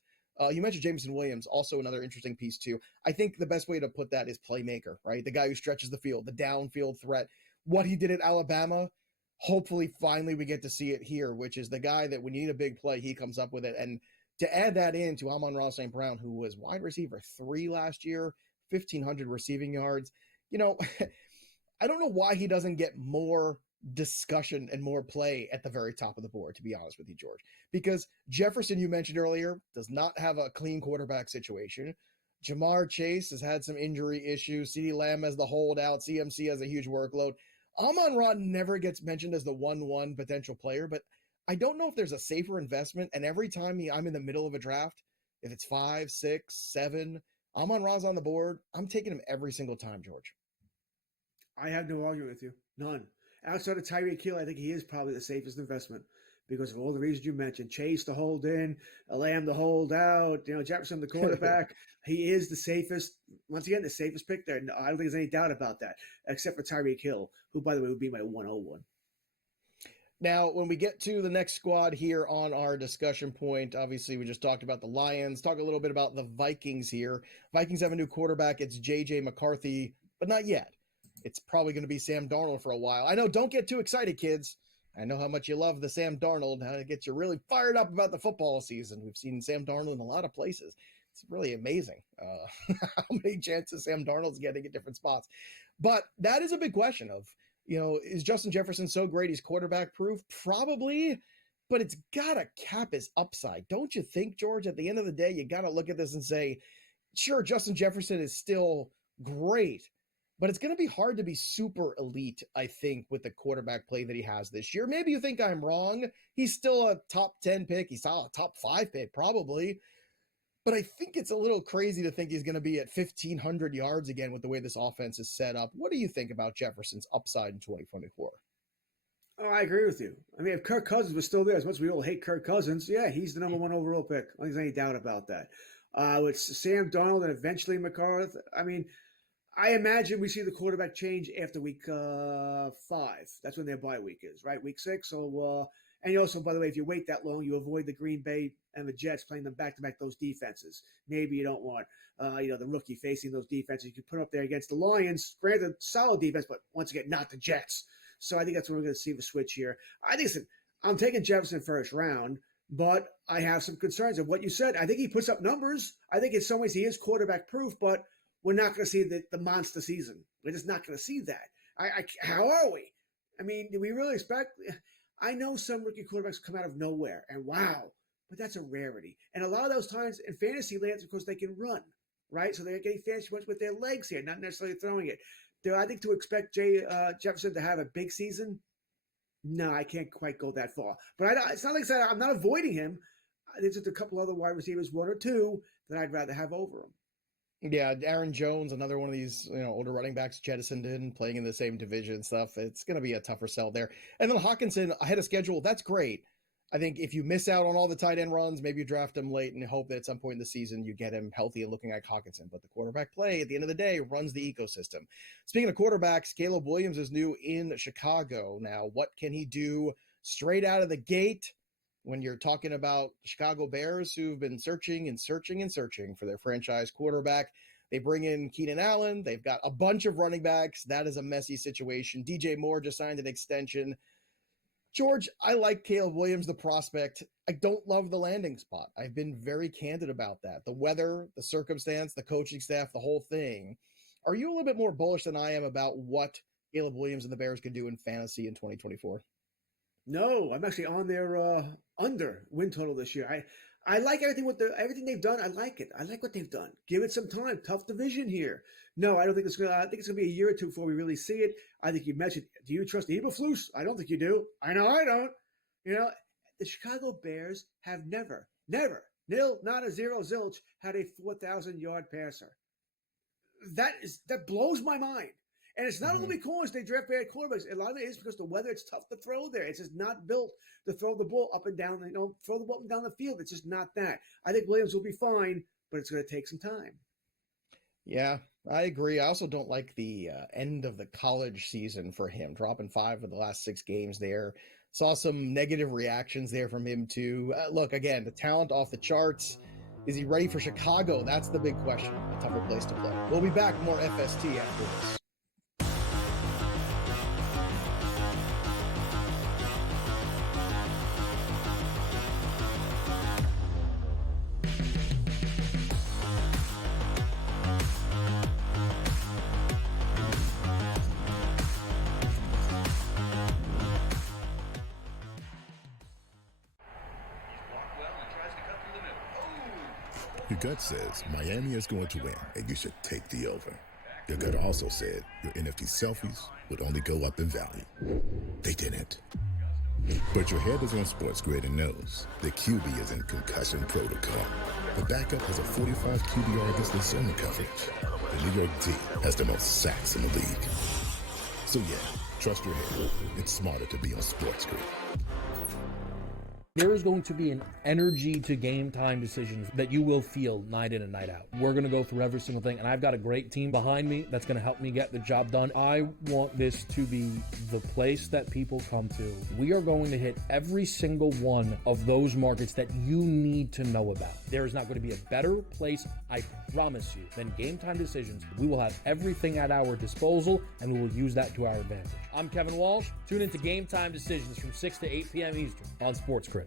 you mentioned Jameson Williams, also another interesting piece too. I think the best way to put that is playmaker, right? The guy who stretches the field, the downfield threat. What he did at Alabama, hopefully finally we get to see it here, which is the guy that when you need a big play, he comes up with it. And to add that into Amon-Ra St. Brown, who was wide receiver 3 last year, 1,500 receiving yards. I don't know why he doesn't get more discussion and more play at the very top of the board, to be honest with you, George, because Jefferson, you mentioned earlier, does not have a clean quarterback situation. Jamar Chase has had some injury issues. CeeDee Lamb has the holdout. CMC has a huge workload. Amon-Ra never gets mentioned as the 1-1 potential player, but I don't know if there's a safer investment. And every time I'm in the middle of a draft, if it's 5, 6, 7, Amon-Ra's on the board, I'm taking him every single time, George. I have no argument with you. None. Outside of Tyreek Hill, I think he is probably the safest investment because of all the reasons you mentioned. Chase to hold in, Lamb to hold out, Jefferson the quarterback. He is the safest, once again, the safest pick there. No, I don't think there's any doubt about that, except for Tyreek Hill, who, by the way, would be my 101. Now, when we get to the next squad here on our discussion point, obviously we just talked about the Lions. Talk a little bit about the Vikings here. Vikings have a new quarterback. It's J.J. McCarthy, but not yet. It's probably going to be Sam Darnold for a while. I know, don't get too excited, kids. I know how much you love the Sam Darnold, how it gets you really fired up about the football season. We've seen Sam Darnold in a lot of places. It's really amazing how many chances Sam Darnold's getting at different spots. But that is a big question of, is Justin Jefferson so great he's quarterback proof? Probably, but it's got to cap his upside. Don't you think, George? At the end of the day, you got to look at this and say, sure, Justin Jefferson is still great, but it's going to be hard to be super elite, I think, with the quarterback play that he has this year. Maybe you think I'm wrong. He's still a top 10 pick. He's still a top 5 pick, probably. But I think it's a little crazy to think he's going to be at 1,500 yards again with the way this offense is set up. What do you think about Jefferson's upside in 2024? Oh, I agree with you. I mean, if Kirk Cousins was still there, as much as we all hate Kirk Cousins, yeah, he's the number 1 overall pick. I don't think there's any doubt about that. With Sam Darnold and eventually McCarthy, I mean, I imagine we see the quarterback change after week 5. That's when their bye week is, right? Week 6. So, and also, by the way, if you wait that long, you avoid the Green Bay and the Jets playing them back-to-back, those defenses. Maybe you don't want, the rookie facing those defenses. You can put up there against the Lions. Granted, solid defense, but once again, not the Jets. So I think that's when we're going to see the switch here. I'm taking Jefferson first round, but I have some concerns of what you said. I think he puts up numbers. I think in some ways he is quarterback proof, but we're not going to see the monster season. We're just not going to see that. How are we? I mean, do we really expect? I know some rookie quarterbacks come out of nowhere, and wow, but that's a rarity. And a lot of those times in fantasy lands, because they can run, right? So they're getting fantasy points with their legs here, not necessarily throwing it. I think to expect Jefferson to have a big season, no, I can't quite go that far. But it's not like I said, I'm not avoiding him. There's just a couple other wide receivers, 1 or 2, that I'd rather have over him. Yeah, Aaron Jones, another one of these older running backs jettisoned in, playing in the same division and stuff. It's going to be a tougher sell there. And then Hawkinson ahead of schedule, that's great. I think if you miss out on all the tight end runs, maybe you draft him late and hope that at some point in the season you get him healthy and looking like Hawkinson. But the quarterback play, at the end of the day, runs the ecosystem. Speaking of quarterbacks, Caleb Williams is new in Chicago. Now, what can he do straight out of the gate when you're talking about Chicago Bears who've been searching and searching and searching for their franchise quarterback? They bring in Keenan Allen. They've got a bunch of running backs. That is a messy situation. DJ Moore just signed an extension. George, I like Caleb Williams, the prospect. I don't love the landing spot. I've been very candid about that. The weather, the circumstance, the coaching staff, the whole thing. Are you a little bit more bullish than I am about what Caleb Williams and the Bears can do in fantasy in 2024? No, I'm actually on their under win total this year. I like everything they've done. I like it. I like what they've done. Give it some time. Tough division here. No, I don't think it's gonna. I think it's gonna be a year or two before we really see it. I think you mentioned. Do you trust Eberflus? I don't think you do. I know I don't. The Chicago Bears have never, nil, not a zero, zilch, had a 4,000-yard passer. That blows my mind. And it's not only because they draft bad quarterbacks. A lot of it is because the weather, it's tough to throw there. It's just not built to throw the ball up and down, throw the ball up and down the field. It's just not that. I think Williams will be fine, but it's going to take some time. Yeah, I agree. I also don't like the end of the college season for him, dropping 5 of the last 6 games there. Saw some negative reactions there from him too. Look, again, the talent off the charts. Is he ready for Chicago? That's the big question. A tougher place to play. We'll be back. More FST after this. Your gut says Miami is going to win, and you should take the over. Your gut also said your NFT selfies would only go up in value. They didn't. But your head is on SportsGrid and knows the QB is in concussion protocol. The backup has a 45 QBR against the zone coverage. The New York D has the most sacks in the league. So yeah, trust your head. It's smarter to be on SportsGrid. There is going to be an energy to game time decisions that you will feel night in and night out. We're going to go through every single thing, and I've got a great team behind me that's going to help me get the job done. I want this to be the place that people come to. We are going to hit every single one of those markets that you need to know about. There is not going to be a better place, I promise you, than Game Time Decisions. We will have everything at our disposal, and we will use that to our advantage. I'm Kevin Walsh. Tune into Game Time Decisions from 6 to 8 p.m. Eastern on SportsGrid.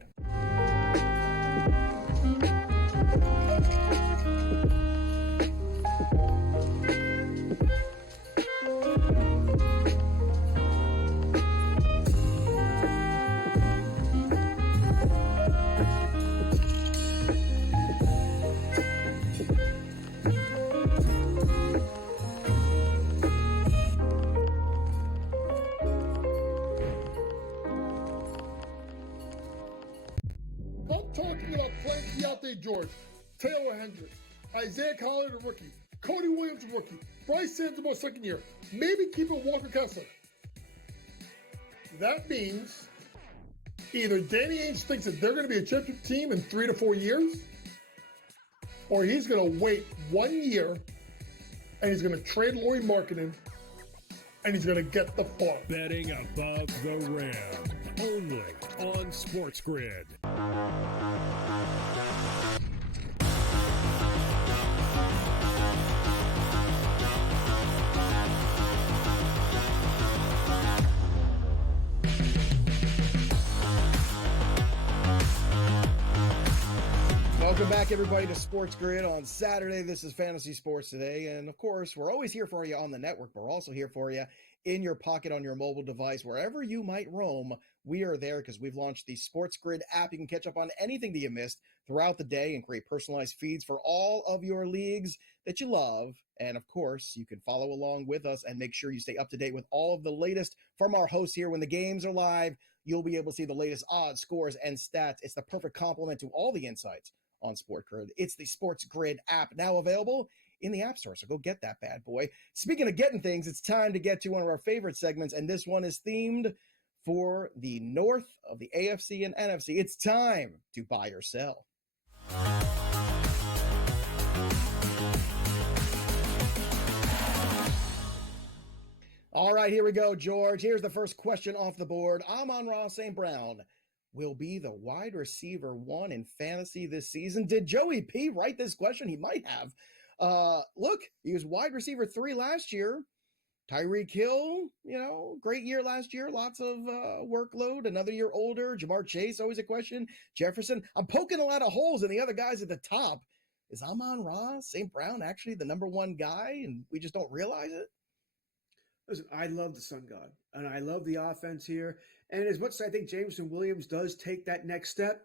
Talking about Pisapia and George, Taylor Hendricks, Isaiah Collier, the rookie, Cody Williams, the rookie, Bryce Sands, second year, maybe keeping Walker Kessler. That means either Danny Ainge thinks that they're going to be a championship team in 3 to 4 years, or he's going to wait 1 year and he's going to trade Lauri Markkanen and he's going to get the farm. Betting above the rim. Only on SportsGrid. Welcome back, everybody, to Sports Grid on Saturday. This is Fantasy Sports Today. And, of course, we're always here for you on the network, but we're also here for you in your pocket on your mobile device. Wherever you might roam, we are there because we've launched the SportsGrid app. You can catch up on anything that you missed throughout the day and create personalized feeds for all of your leagues that you love. And, of course, you can follow along with us and make sure you stay up to date with all of the latest from our hosts here. When the games are live, you'll be able to see the latest odds, scores, and stats. It's the perfect complement to all the insights on SportsGrid. It's the SportsGrid app, now available in the App Store, so go get that bad boy. Speaking of getting things, it's time to get to one of our favorite segments, and this one is themed for the north of the AFC and NFC. It's time to buy or sell. All right, here we go, George. Here's the first question off the board. Amon-Ra St. Brown will be the wide receiver 1 in fantasy this season. Did Joey P write this question? He might have. Look, he was wide receiver 3 last year. Tyreek Hill, great year last year. Lots of workload. Another year older. Jamar Chase, always a question. Jefferson. I'm poking a lot of holes in the other guys at the top. Is Amon-Ra St. Brown actually the number 1 guy and we just don't realize it? Listen, I love the Sun God, and I love the offense here. And as much as I think Jameson Williams does take that next step,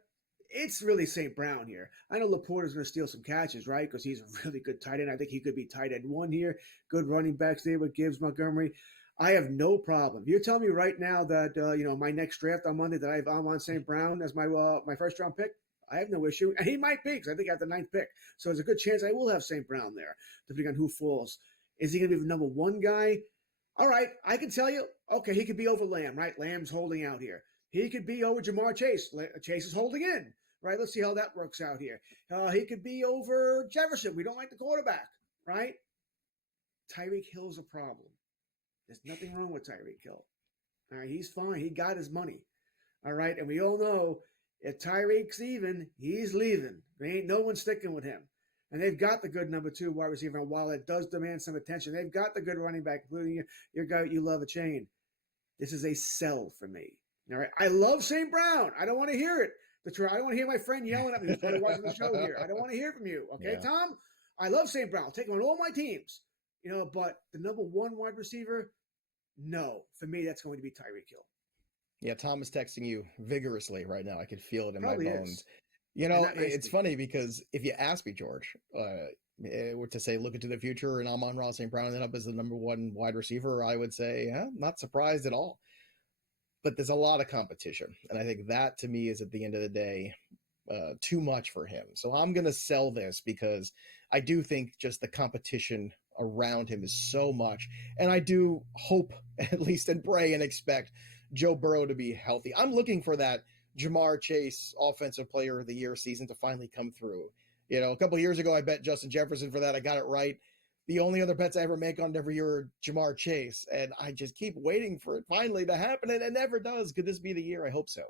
it's really St. Brown here. I know Laporta's going to steal some catches, right? Because he's a really good tight end. I think he could be tight end 1 here. Good running backs there with Gibbs, Montgomery. I have no problem. You're telling me right now that, my next draft on Monday that I have Amon St. Brown as my first round pick? I have no issue. And he might be because I think I have the 9th pick. So there's a good chance I will have St. Brown there, depending on who falls. Is he going to be the number 1 guy? All right, I can tell you, okay, he could be over Lamb, right? Lamb's holding out here. He could be over Jamar Chase. Chase is holding in, right? Let's see how that works out here. He could be over Jefferson. We don't like the quarterback, right? Tyreek Hill's a problem. There's nothing wrong with Tyreek Hill. All right, he's fine. He got his money. All right, and we all know if Tyreek's even, he's leaving. There ain't no one sticking with him. And they've got the good number 2 wide receiver. And while it does demand some attention, they've got the good running back, including your guy you love, a chain. This is a sell for me. All right. I love St. Brown. I don't want to hear it. I don't want to hear my friend yelling at me who's probably watching the show here. I don't want to hear from you. Okay, yeah. Tom? I love St. Brown. I'll take him on all my teams. But the number 1 wide receiver, no. For me, that's going to be Tyreek Hill. Yeah, Tom is texting you vigorously right now. I can feel it in Probably my bones. Is. It's funny because if you ask me, George, to say look into the future and Amon-Ra St. Brown ended up as the number 1 wide receiver, I would say, not surprised at all. but there's a lot of competition. And I think that to me is at the end of the day, too much for him. So I'm going to sell this because I do think just the competition around him is so much. And I do hope, at least, and pray and expect Joe Burrow to be healthy. I'm looking for that Jamar Chase Offensive Player of the Year season to finally come through. You know, a couple of years ago, I bet Justin Jefferson for that. I got it right. The only other bets I ever make on every year are Jamar Chase. And I just keep waiting for it finally to happen. And it never does. Could this be the year? I hope so.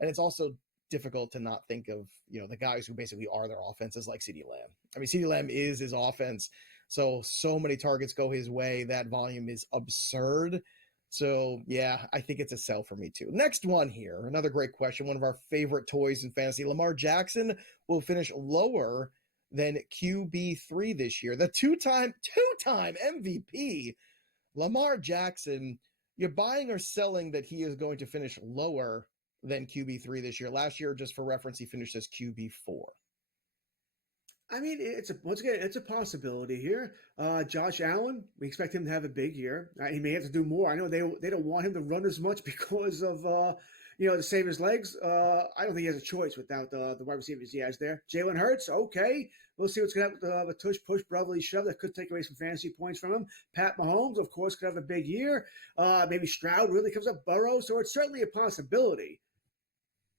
And it's also difficult to not think of, you know, the guys who basically are their offenses like CeeDee Lamb. I mean, CeeDee Lamb is his offense. So many targets go his way. That volume is absurd. So, yeah, I think it's a sell for me, too. Next one here, another great question. One of our favorite toys in fantasy. Lamar Jackson will finish lower than QB3 this year. The two-time MVP, Lamar Jackson, you're buying or selling that he is going to finish lower than QB3 this year. Last year, just for reference, he finished as QB4. I mean, it's a possibility here. Josh Allen, we expect him to have a big year. He may have to do more. I know they don't want him to run as much because of to save his legs. I don't think he has a choice without the wide receivers he has there. Jalen Hurts, okay. We'll see what's going to happen with the tush push brotherly shove that could take away some fantasy points from him. Pat Mahomes, of course, could have a big year. Maybe Stroud really comes up. Burrow, so it's certainly a possibility.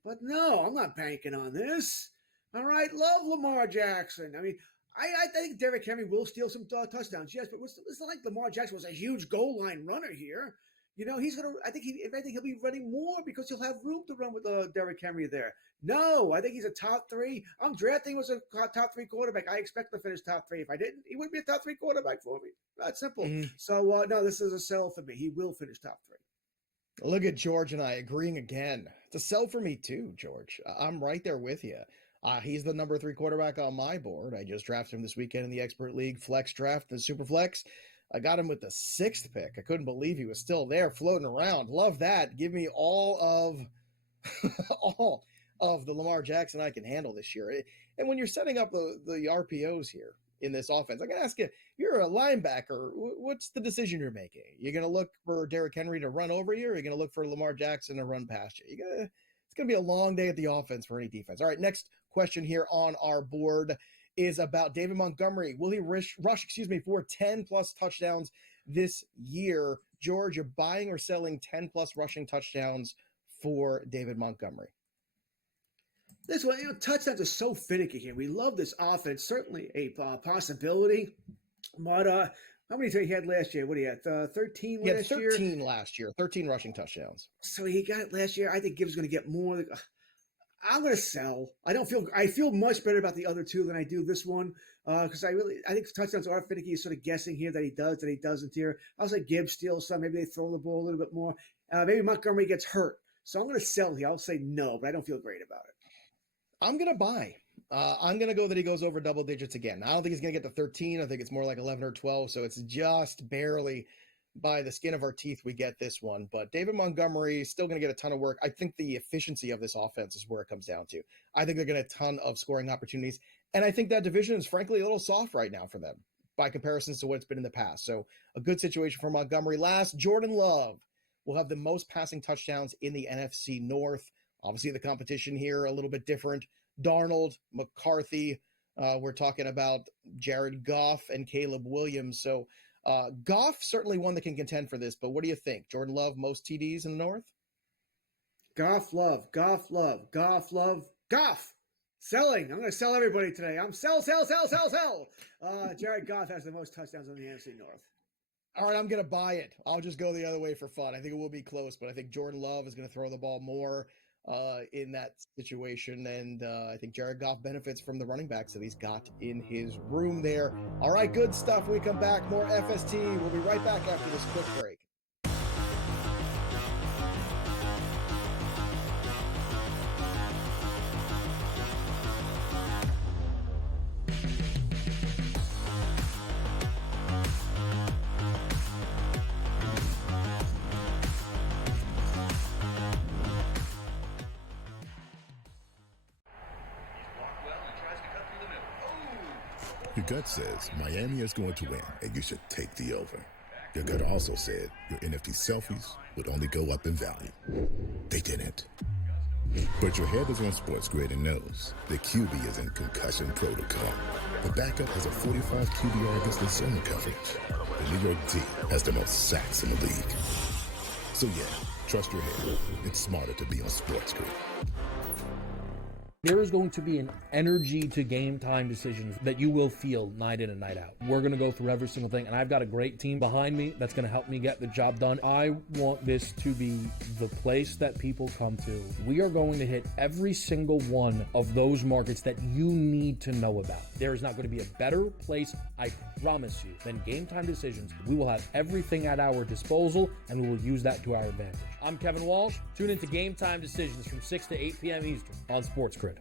But no, I'm not banking on this. All right, love Lamar Jackson. I mean, I think Derrick Henry will steal some touchdowns, yes, but it's not like Lamar Jackson was a huge goal line runner here. You know, he's gonna. I think he'll be running more because he'll have room to run with Derrick Henry there. No, I think he's a top 3. I'm drafting him as a top 3 quarterback. I expect to finish top 3. If I didn't, he wouldn't be a top 3 quarterback for me. That's simple. Mm-hmm. So no, this is a sell for me. He will finish top 3. Look at George and I agreeing again. It's a sell for me too, George. I'm right there with you. He's the number 3 quarterback on my board. I just drafted him this weekend in the Expert League Flex Draft, the Super Flex. I got him with the 6th pick. I couldn't believe he was still there floating around. Love that. Give me all of the Lamar Jackson I can handle this year. And when you're setting up the RPOs here in this offense, I got to ask you, you're a linebacker. What's the decision you're making? You're going to look for Derrick Henry to run over you, or you're going to look for Lamar Jackson to run past you? It's going to be a long day at the offense for any defense. All right, next question here on our board is about David Montgomery. Will he rush for 10-plus touchdowns this year? George, you're buying or selling 10-plus rushing touchdowns for David Montgomery? This one, touchdowns are so finicky here. We love this offense. Certainly a possibility. But how many did he had last year? What he had? 13 last year? 13 last year. 13 rushing touchdowns. So he got it last year. I think Gibbs is going to get more. I'm going to sell. I feel much better about the other 2 than I do this one because I think touchdowns are finicky. He's sort of guessing here that he does, that he doesn't here. I'll say Gibbs steals some. Maybe they throw the ball a little bit more. Maybe Montgomery gets hurt. So I'm going to sell here. I'll say no, but I don't feel great about it. I'm going to buy. I'm going to go that he goes over double digits again. I don't think he's going to get to 13. I think it's more like 11 or 12. So it's just barely by the skin of our teeth we get this one. But David Montgomery is still going to get a ton of work. I think the efficiency of this offense is where it comes down to. I think they're going to get a ton of scoring opportunities. And I think that division is frankly a little soft right now for them by comparison to what it's been in the past. So a good situation for Montgomery. Last, Jordan Love will have the most passing touchdowns in the NFC North. Obviously, the competition here a little bit different. Darnold, McCarthy. We're talking about Jared Goff and Caleb Williams. So Goff certainly one that can contend for this. But what do you think? Jordan Love, most TDs in the North? Goff. Selling. I'm going to sell everybody today. I'm sell. Jared Goff has the most touchdowns in the NFC North. All right, I'm going to buy it. I'll just go the other way for fun. I think it will be close, but I think Jordan Love is going to throw the ball more in that situation. And I think Jared Goff benefits from the running backs that he's got in his room there. All right, good stuff. When we come back, more FST. We'll be right back after this quick break. Your gut says Miami is going to win, and you should take the over. Your gut also said your NFT selfies would only go up in value. They didn't. But your head is on SportsGrid and knows the QB is in concussion protocol. The backup has a 45 QBR against the zone coverage. The New York D has the most sacks in the league. So yeah, trust your head. It's smarter to be on SportsGrid. There is going to be an energy to game time decisions that you will feel night in and night out. We're going to go through every single thing, and I've got a great team behind me that's going to help me get the job done. I want this to be the place that people come to. We are going to hit every single one of those markets that you need to know about. There is not going to be a better place, I promise you, than Game Time Decisions. We will have everything at our disposal, and we will use that to our advantage. I'm Kevin Walsh. Tune into Game Time Decisions from 6 to 8 p.m. Eastern on SportsGrid.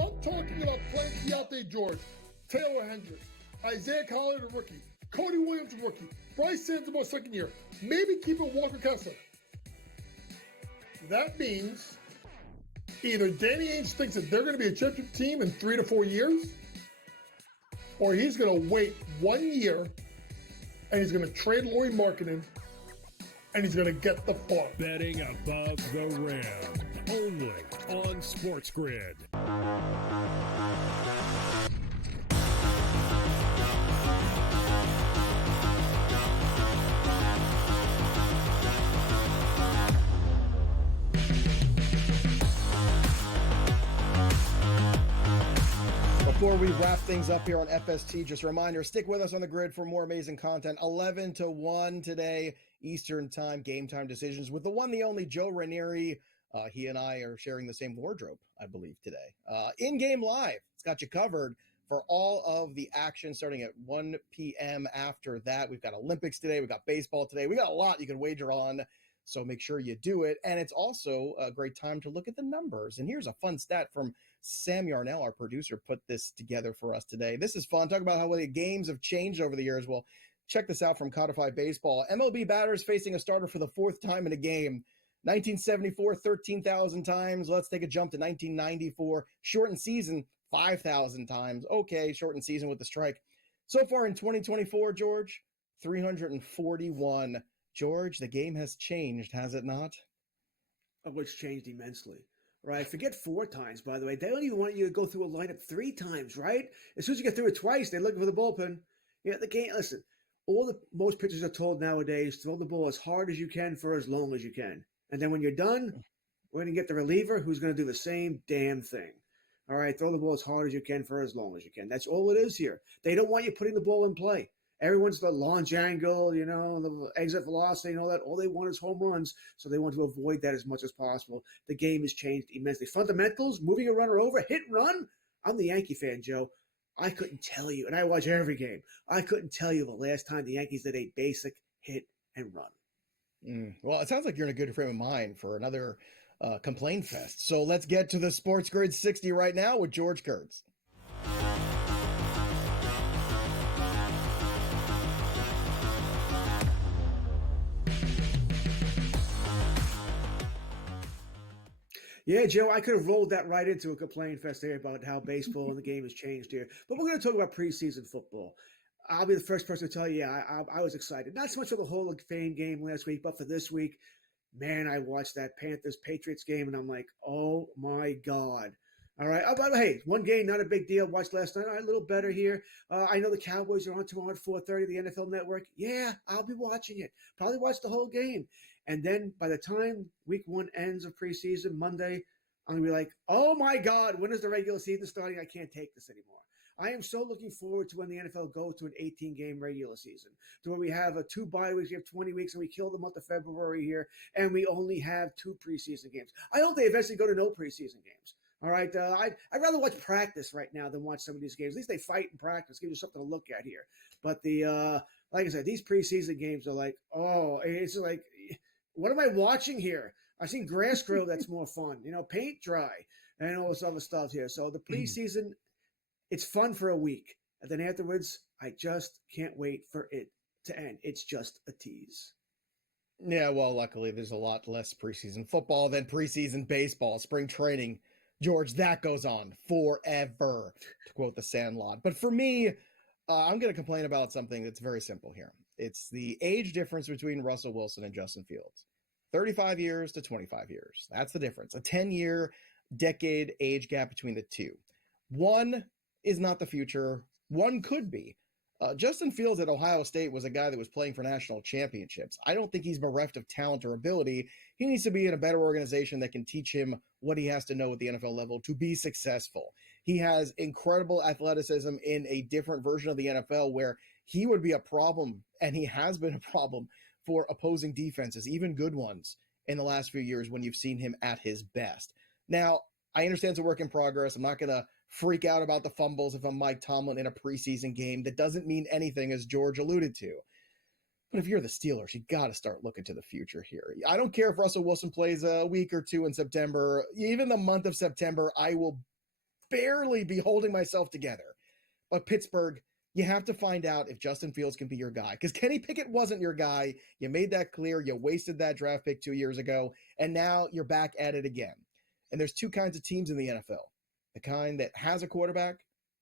I'm talking about playing Pisapia George, Taylor Hendricks, Isaiah Collier, the rookie, Cody Williams, the rookie, Bryce Santamore, second year. Maybe keep it Walker Kessler. That means either Danny Ainge thinks that they're going to be a championship team in 3 to 4 years, or he's going to wait 1 year and he's going to trade Lauri Markkinen and he's going to get the farm. Betting above the rim. Only on SportsGrid. Before we wrap things up here on FST, just a reminder, stick with us on the grid for more amazing content. 11 to 1 today, Eastern Time, Game Time Decisions with the one, the only Joe Ranieri. He and I are sharing the same wardrobe, I believe, today. In-game live. It's got you covered for all of the action starting at 1 p.m. After that, we've got Olympics today. We've got baseball today. We got a lot you can wager on, so make sure you do it. And it's also a great time to look at the numbers. And here's a fun stat from Sam Yarnell, our producer, put this together for us today. This is fun. Talk about how the games have changed over the years. Well, check this out from Codified Baseball. MLB batters facing a starter for the 4th time in a game. 1974, 13,000 times. Let's take a jump to 1994. Shortened season, 5,000 times. Okay, shortened season with the strike. So far in 2024, George, 341. George, the game has changed, has it not? Oh, it's changed immensely. Right, forget 4 times, by the way. They don't even want you to go through a lineup 3 times, right? As soon as you get through it twice, they're looking for the bullpen. Yeah, the game, listen, most pitchers are told nowadays, throw the ball as hard as you can for as long as you can. And then when you're done, we're going to get the reliever who's going to do the same damn thing. All right, throw the ball as hard as you can for as long as you can. That's all it is here. They don't want you putting the ball in play. Everyone's the launch angle, the exit velocity and all that. All they want is home runs, so they want to avoid that as much as possible. The game has changed immensely. Fundamentals, moving a runner over, hit and run. I'm the Yankee fan, Joe. I couldn't tell you, and I watch every game, I couldn't tell you the last time the Yankees did a basic hit and run. Well, it sounds like you're in a good frame of mind for another complaint fest. So let's get to the Sports Grid 60 right now with George Kurtz. Yeah, Joe, I could have rolled that right into a complaint fest here about how baseball and the game has changed here. But we're going to talk about preseason football. I'll be the first person to tell you, I was excited. Not so much for the Hall of Fame game last week, but for this week, man, I watched that Panthers-Patriots game, and I'm like, oh, my God. All right. But hey, one game, not a big deal. Watched last night. All right, a little better here. I know the Cowboys are on tomorrow at 4:30, the NFL Network. Yeah, I'll be watching it. Probably watch the whole game. And then by the time week 1 ends of preseason, Monday, I'm going to be like, oh, my God, when is the regular season starting? I can't take this anymore. I am so looking forward to when the NFL goes to an 18-game regular season, to where we have 2 bye weeks, we have 20 weeks, and we kill the month of February here, and we only have 2 preseason games. I hope they eventually go to no preseason games. All right, I'd rather watch practice right now than watch some of these games. At least they fight and practice, give you something to look at here. But the like I said, these preseason games are like, oh, it's like, what am I watching here? I've seen grass grow that's more fun, paint dry and all this other stuff here. So the preseason, it's fun for a week. And then afterwards, I just can't wait for it to end. It's just a tease. Yeah, well, luckily there's a lot less preseason football than preseason baseball, spring training. George, that goes on forever, to quote the Sandlot. But for me, I'm going to complain about something that's very simple here. It's the age difference between Russell Wilson and Justin Fields. 35 years to 25 years. That's the difference. A 10-year decade age gap between the two. One is not the future. One could be. Justin Fields at Ohio State was a guy that was playing for national championships. I don't think he's bereft of talent or ability. He needs to be in a better organization that can teach him what he has to know at the NFL level to be successful. He has incredible athleticism in a different version of the NFL where he would be a problem, and he has been a problem for opposing defenses, even good ones, in the last few years when you've seen him at his best. Now, I understand it's a work in progress. I'm not going to freak out about the fumbles if I'm Mike Tomlin in a preseason game. That doesn't mean anything, as George alluded to. But if you're the Steelers, you got to start looking to the future here. I don't care if Russell Wilson plays a week or two in September. Even the month of September, I will barely be holding myself together. But Pittsburgh, you have to find out if Justin Fields can be your guy. Because Kenny Pickett wasn't your guy. You made that clear. You wasted that draft pick 2 years ago. And now you're back at it again. And there's two kinds of teams in the NFL. The kind that has a quarterback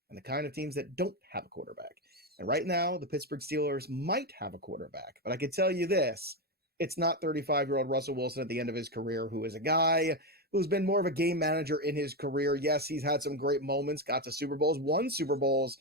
and the kind of teams that don't have a quarterback. And right now, the Pittsburgh Steelers might have a quarterback. But I can tell you this, it's not 35-year-old Russell Wilson at the end of his career, who is a guy who's been more of a game manager in his career. Yes, he's had some great moments, got to Super Bowls, won Super Bowls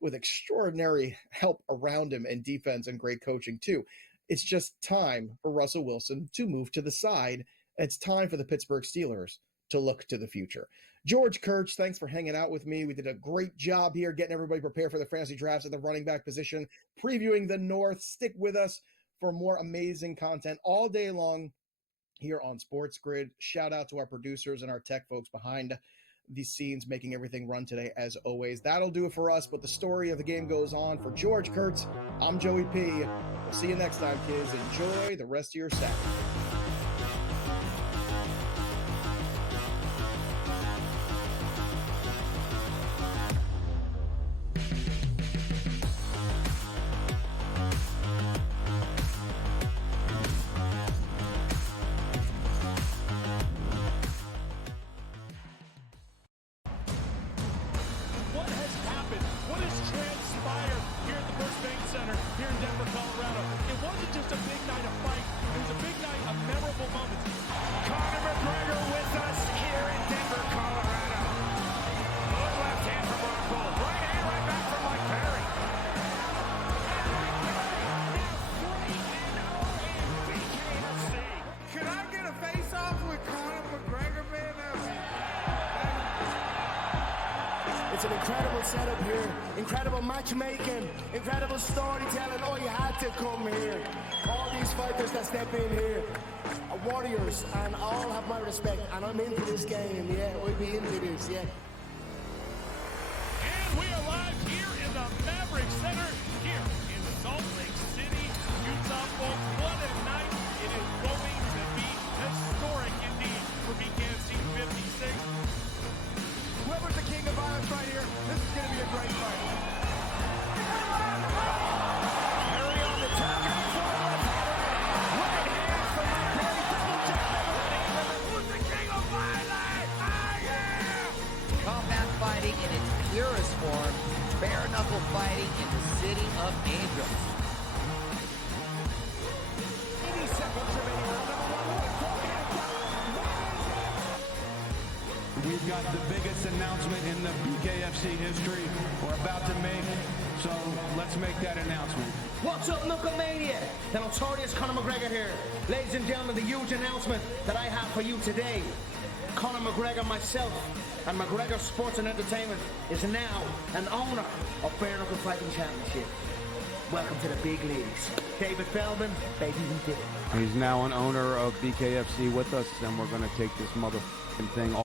with extraordinary help around him and defense and great coaching too. It's just time for Russell Wilson to move to the side. It's time for the Pittsburgh Steelers to look to the future. George Kurtz, thanks for hanging out with me. We did a great job here getting everybody prepared for the fantasy drafts at the running back position, previewing the North. Stick with us for more amazing content all day long here on SportsGrid. Shout out to our producers and our tech folks behind the scenes making everything run today, as always. That'll do it for us, but the story of the game goes on. For George Kurtz, I'm Joey P. We'll see you next time, kids. Enjoy the rest of your Saturday. It's an incredible setup here, incredible matchmaking, incredible storytelling. Oh, you had to come here. All these fighters that step in here are warriors, and all have my respect. And I'm into this game, yeah. I'll be into this, yeah. And we are live here in the Maverick Center, here in Salt Lake City, Utah. Folks, what a night. It is going to be historic indeed for BKFC 56. Whoever's the king of violence right here, this is going to be a great fight. Harry on the target for left hand. Right hand from McCarry. Double jab. Who's the king of violence? I am! Combat fighting in its purest form. Bare knuckle fighting in the City of Angels. 80 seconds remaining. We've got the biggest announcement in the BKFC history we're about to make, so let's make that announcement. What's up, Knucklemania? The notorious Conor McGregor here. Ladies and gentlemen, the huge announcement that I have for you today. Conor McGregor, myself, and McGregor Sports and Entertainment is now an owner of Bare Knuckle Fighting Championship. Welcome to the big leagues. David Feldman, baby, we did it. He's now an owner of BKFC with us, and we're going to take this motherfucking thing off.